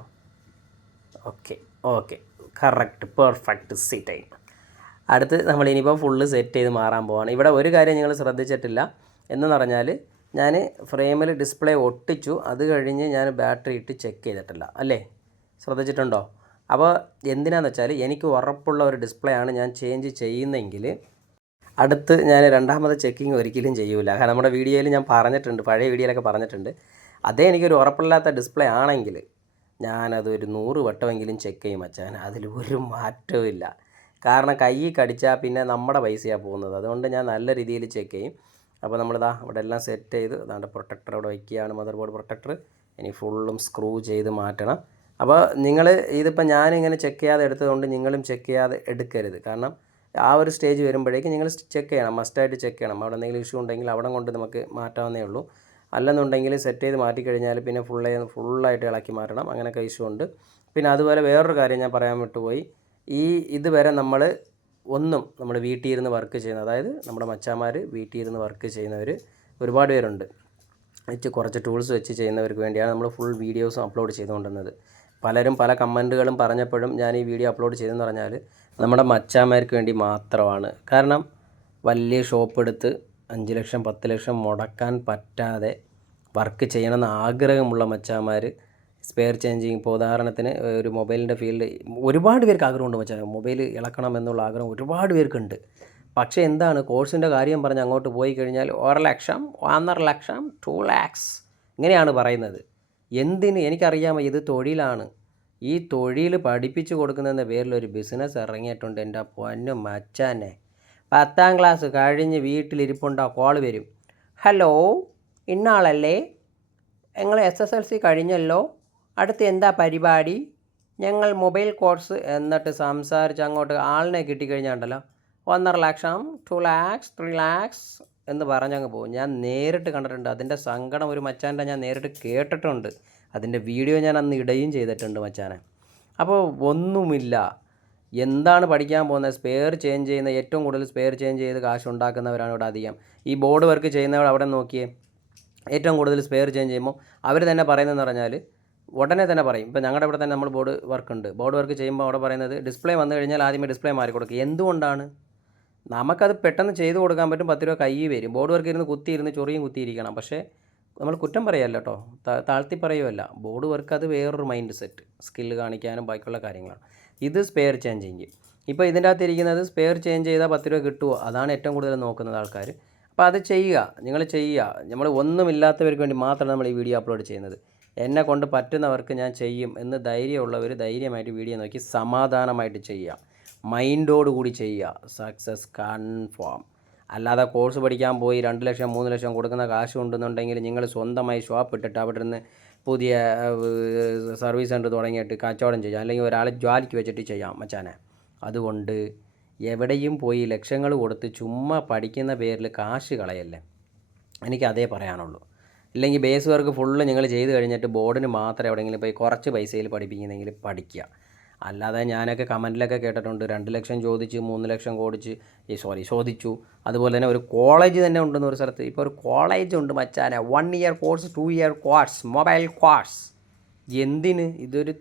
ഓക്കെ ഓക്കെ, കറക്റ്റ് പെർഫെക്റ്റ് സീറ്റായി. അടുത്ത് നമ്മളിനിയിപ്പോൾ ഫുള്ള് സെറ്റ് ചെയ്ത് മാറാൻ പോവാണ്. ഇവിടെ ഒരു കാര്യം നിങ്ങൾ ശ്രദ്ധിച്ചിട്ടില്ല എന്ന് പറഞ്ഞാൽ, ഞാൻ ഫ്രെയിമിൽ ഡിസ്പ്ലേ ഒട്ടിച്ചു, അത് കഴിഞ്ഞ് ഞാൻ ബാറ്ററി ഇട്ട് ചെക്ക് ചെയ്തിട്ടില്ല, അല്ലേ? ശ്രദ്ധിച്ചിട്ടുണ്ടോ? അപ്പോൾ എന്തിനാണെന്ന് വെച്ചാൽ, എനിക്ക് ഉറപ്പുള്ള ഒരു ഡിസ്പ്ലേ ആണ് ഞാൻ ചേഞ്ച് ചെയ്യുന്നതെങ്കിൽ അടുത്ത് ഞാൻ രണ്ടാമത് ചെക്കിങ് ഒരിക്കലും ചെയ്യൂല. കാരണം നമ്മുടെ വീഡിയോയിൽ ഞാൻ പറഞ്ഞിട്ടുണ്ട്, പഴയ വീഡിയോയിലൊക്കെ പറഞ്ഞിട്ടുണ്ട്. അതേ എനിക്കൊരു ഉറപ്പില്ലാത്ത ഡിസ്പ്ലേ ആണെങ്കിൽ ഞാനതൊരു 100 വട്ടമെങ്കിലും ചെക്ക് ചെയ്യും മച്ചാൻ, അതിലൊരു മാറ്റവും ഇല്ല. കാരണം കൈ കടിച്ചാൽ പിന്നെ നമ്മുടെ പൈസയാണ് പോകുന്നത്. അതുകൊണ്ട് ഞാൻ നല്ല രീതിയിൽ ചെക്ക് ചെയ്യും. അപ്പോൾ നമ്മളിതാ ഇവിടെ എല്ലാം സെറ്റ് ചെയ്ത് അതാണ്ട് പ്രൊട്ടക്ടർ അവിടെ വയ്ക്കുകയാണ്, മദർ ബോർഡ് പ്രൊട്ടക്ടർ. ഇനി ഫുള്ളും സ്ക്രൂ ചെയ്ത് മാറ്റണം. അപ്പോൾ നിങ്ങൾ ഇതിപ്പോൾ ഞാനിങ്ങനെ ചെക്ക് ചെയ്യാതെ എടുത്തതുകൊണ്ട് നിങ്ങളും ചെക്ക് ചെയ്യാതെ എടുക്കരുത്. കാരണം ആ ഒരു സ്റ്റേജ് വരുമ്പോഴേക്കും നിങ്ങൾ ചെക്ക് ചെയ്യണം, മസ്റ്റായിട്ട് ചെക്ക് ചെയ്യണം. അവിടെ എന്തെങ്കിലും ഇഷ്യൂ ഉണ്ടെങ്കിൽ അവിടെ കൊണ്ട് നമുക്ക് മാറ്റാവുന്നേ ഉള്ളൂ. അല്ലെന്നുണ്ടെങ്കിൽ സെറ്റ് ചെയ്ത് മാറ്റിക്കഴിഞ്ഞാൽ പിന്നെ ഫുള്ളായിട്ട് ഇളക്കി മാറ്റണം. അങ്ങനെയൊക്കെ ഇഷ്യൂ ഉണ്ട്. പിന്നെ അതുപോലെ വേറൊരു കാര്യം ഞാൻ പറയാൻ വിട്ടുപോയി. ഇതുവരെ നമ്മൾ വീട്ടിൽ ഇരുന്ന് വർക്ക് ചെയ്യുന്ന, അതായത് നമ്മുടെ മച്ചാന്മാർ വീട്ടിൽ ഇരുന്ന് വർക്ക് ചെയ്യുന്നവർ ഒരുപാട് പേരുണ്ട്. കുറച്ച് ടൂൾസ് വെച്ച് ചെയ്യുന്നവർക്ക് വേണ്ടിയാണ് നമ്മൾ ഫുൾ വീഡിയോസും അപ്ലോഡ് ചെയ്തുകൊണ്ടിരുന്നത്. പലരും പല കമൻറ്റുകളും പറഞ്ഞപ്പോഴും ഞാൻ ഈ വീഡിയോ അപ്ലോഡ് ചെയ്തെന്ന് പറഞ്ഞാൽ നമ്മുടെ മച്ചാന്മാർക്ക് വേണ്ടി മാത്രമാണ്. കാരണം വലിയ ഷോപ്പ് എടുത്ത് 5 ലക്ഷം 10 ലക്ഷം മുടക്കാൻ പറ്റാതെ വർക്ക് ചെയ്യണമെന്ന് ആഗ്രഹമുള്ള മച്ചാന്മാർ സ്പെയർ ചേഞ്ചിങ്, ഇപ്പോൾ ഉദാഹരണത്തിന് ഒരു മൊബൈലിൻ്റെ ഫീൽഡ് ഒരുപാട് പേർക്ക് ആഗ്രഹമുണ്ട് മച്ചാൻ, മൊബൈൽ ഇളക്കണം എന്നുള്ള ആഗ്രഹം ഒരുപാട് പേർക്കുണ്ട്. പക്ഷേ എന്താണ്, കോഴ്സിൻ്റെ കാര്യം പറഞ്ഞ് അങ്ങോട്ട് പോയി കഴിഞ്ഞാൽ 1 ലക്ഷം 1.5 ലക്ഷം 2 ലാക്സ് ഇങ്ങനെയാണ് പറയുന്നത്. എന്തിന്? എനിക്കറിയാമോ, ഇത് തൊഴിലാണ്. ഈ തൊഴിൽ പഠിപ്പിച്ച് കൊടുക്കുന്നതിൻ്റെ പേരിൽ ഒരു ബിസിനസ് ഇറങ്ങിയിട്ടുണ്ട് എൻ്റെ പൊന്നും മച്ചാനെ. 10ാം ക്ലാസ് കഴിഞ്ഞ് വീട്ടിലിരിപ്പുണ്ടോ, കോൾ വരും. ഹലോ, ഇന്നാളല്ലേ, നിങ്ങൾ SSLC കഴിഞ്ഞല്ലോ, അടുത്ത് എന്താ പരിപാടി? ഞങ്ങൾ മൊബൈൽ കോഴ്സ് എന്നിട്ട് സംസാരിച്ച് അങ്ങോട്ട് ആളിനെ കിട്ടിക്കഴിഞ്ഞാണ്ടല്ലോ 1.5 ലക്ഷം 2 ലാക്സ് 3 ലാക്സ് എന്ന് പറഞ്ഞങ്ങ് പോകും. ഞാൻ നേരിട്ട് കണ്ടിട്ടുണ്ട്. അതിൻ്റെ സങ്കടം ഒരു മച്ചാൻ്റെ ഞാൻ നേരിട്ട് കേട്ടിട്ടുണ്ട്. അതിൻ്റെ വീഡിയോ ഞാൻ അന്ന് ഇടുകയും ചെയ്തിട്ടുണ്ട് മച്ചാനെ. അപ്പോൾ ഒന്നുമില്ല. എന്താണ് പഠിക്കാൻ പോകുന്നത്? സ്പെയർ ചേഞ്ച് ചെയ്യുന്ന, ഏറ്റവും കൂടുതൽ സ്പെയർ ചേഞ്ച് ചെയ്ത് കാശുണ്ടാക്കുന്നവരാണ് ഇവിടെ അധികം. ഈ ബോർഡ് വർക്ക് ചെയ്യുന്നവർ അവിടെ നോക്കിയേ, ഏറ്റവും കൂടുതൽ സ്പെയർ ചേഞ്ച് ചെയ്യുമ്പോൾ അവർ തന്നെ പറയുന്നതെന്ന് പറഞ്ഞാൽ ഉടനെ തന്നെ പറയും. ഇപ്പോൾ ഞങ്ങളുടെ ഇവിടെ തന്നെ നമ്മൾ ബോർഡ് വർക്ക് ചെയ്യുമ്പോൾ അവിടെ പറയുന്നത് ഡിസ്പ്ലേ വന്നു കഴിഞ്ഞാൽ ആദ്യമേ ഡിസ്പ്ലേ മാറി കൊടുക്കുക. എന്തുകൊണ്ടാണ്? നമുക്കത് പെട്ടെന്ന് ചെയ്ത് കൊടുക്കാൻ പറ്റും, 10 രൂപ കൈ വരും. ബോർഡ് വർക്ക് ഇരുന്ന് കുത്തിയിരുന്ന് ചൊറിയും കുത്തിയിരിക്കണം. പക്ഷേ നമ്മൾ കുറ്റം പറയുമല്ലോ കേട്ടോ, താഴ്ത്തി പറയുമല്ല. ബോർഡ് വർക്ക് അത് വേറൊരു മൈൻഡ് സെറ്റ്, സ്കില്ല് കാണിക്കാനും ബാക്കിയുള്ള കാര്യങ്ങളാണ്. ഇത് സ്പെയർ ചേഞ്ചിങ്. ഇപ്പോൾ ഇതിൻ്റെ അകത്ത് ഇരിക്കുന്നത് സ്പെയർ ചേഞ്ച് ചെയ്താൽ 10 രൂപ കിട്ടുമോ, അതാണ് ഏറ്റവും കൂടുതൽ നോക്കുന്നത് ആൾക്കാർ. അപ്പോൾ അത് ചെയ്യുക, നിങ്ങൾ ചെയ്യുക. നമ്മൾ ഒന്നുമില്ലാത്തവർക്ക് വേണ്ടി മാത്രമാണ് നമ്മൾ ഈ വീഡിയോ അപ്ലോഡ് ചെയ്യുന്നത്. എന്നെ കൊണ്ട് പറ്റുന്നവർക്ക് ഞാൻ ചെയ്യും എന്ന് ധൈര്യമുള്ളവർ ധൈര്യമായിട്ട് വീഡിയോ നോക്കി സമാധാനമായിട്ട് ചെയ്യുക, മൈൻഡോടുകൂടി ചെയ്യുക. Success confirm. അല്ലാതെ കോഴ്സ് പഠിക്കാൻ പോയി 2 ലക്ഷം 3 ലക്ഷം കൊടുക്കുന്ന കാശ് ഉണ്ടെന്നുണ്ടെങ്കിൽ നിങ്ങൾ സ്വന്തമായി ഷോപ്പ് ഇട്ടിട്ട് അവിടെ നിന്ന് പുതിയ സർവീസ് സെൻറ്റർ തുടങ്ങിയിട്ട് കച്ചവടം ചെയ്യാം, അല്ലെങ്കിൽ ഒരാളെ ജോലിക്ക് വെച്ചിട്ട് ചെയ്യാം മച്ചാനെ. അതുകൊണ്ട് എവിടെയും പോയി ലക്ഷങ്ങൾ കൊടുത്ത് ചുമ്മാ പഠിക്കുന്ന പേരിൽ കാശ് കളയല്ലേ, എനിക്കതേ പറയാനുള്ളൂ. ഇല്ലെങ്കിൽ ബേസ് വർക്ക് ഫുള്ള് നിങ്ങൾ ചെയ്ത് കഴിഞ്ഞിട്ട് ബോർഡിന് മാത്രം എവിടെയെങ്കിലും പോയി കുറച്ച് പൈസയിൽ പഠിപ്പിക്കുന്നെങ്കിൽ പഠിക്കുക. അല്ലാതെ ഞാനൊക്കെ കമൻറ്റിലൊക്കെ കേട്ടിട്ടുണ്ട് 2 ലക്ഷം ചോദിച്ച് 3 ലക്ഷം ചോദിച്ചു. അതുപോലെ തന്നെ ഒരു കോളേജ് തന്നെ ഉണ്ടെന്ന് ഒരു സ്ഥലത്ത്. ഇപ്പോൾ ഒരു കോളേജ് ഉണ്ട് മച്ചാനെ, 1 year course 2 year course mobile course. എന്തിന്? ഇതൊരു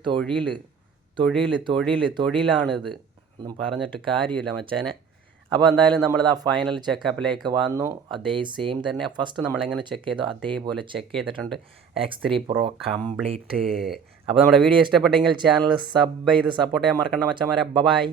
തൊഴിലാണിത്. ഒന്നും പറഞ്ഞിട്ട് കാര്യമില്ല മച്ചാനെ. അപ്പോൾ എന്തായാലും നമ്മളിത് ആ ഫൈനൽ ചെക്കപ്പിലേക്ക് വന്നു. അതേ സെയിം തന്നെ ഫസ്റ്റ് നമ്മളെങ്ങനെ ചെക്ക് ചെയ്തോ അതേപോലെ ചെക്ക് ചെയ്തിട്ടുണ്ട്. X3 Pro complete. അപ്പോൾ നമ്മുടെ വീഡിയോ ഇഷ്ടപ്പെട്ടെങ്കിൽ ചാനൽ സബ് ചെയ്ത് സപ്പോർട്ട് ചെയ്യാൻ മറക്കണ്ട മച്ചന്മാരെ. ബൈ.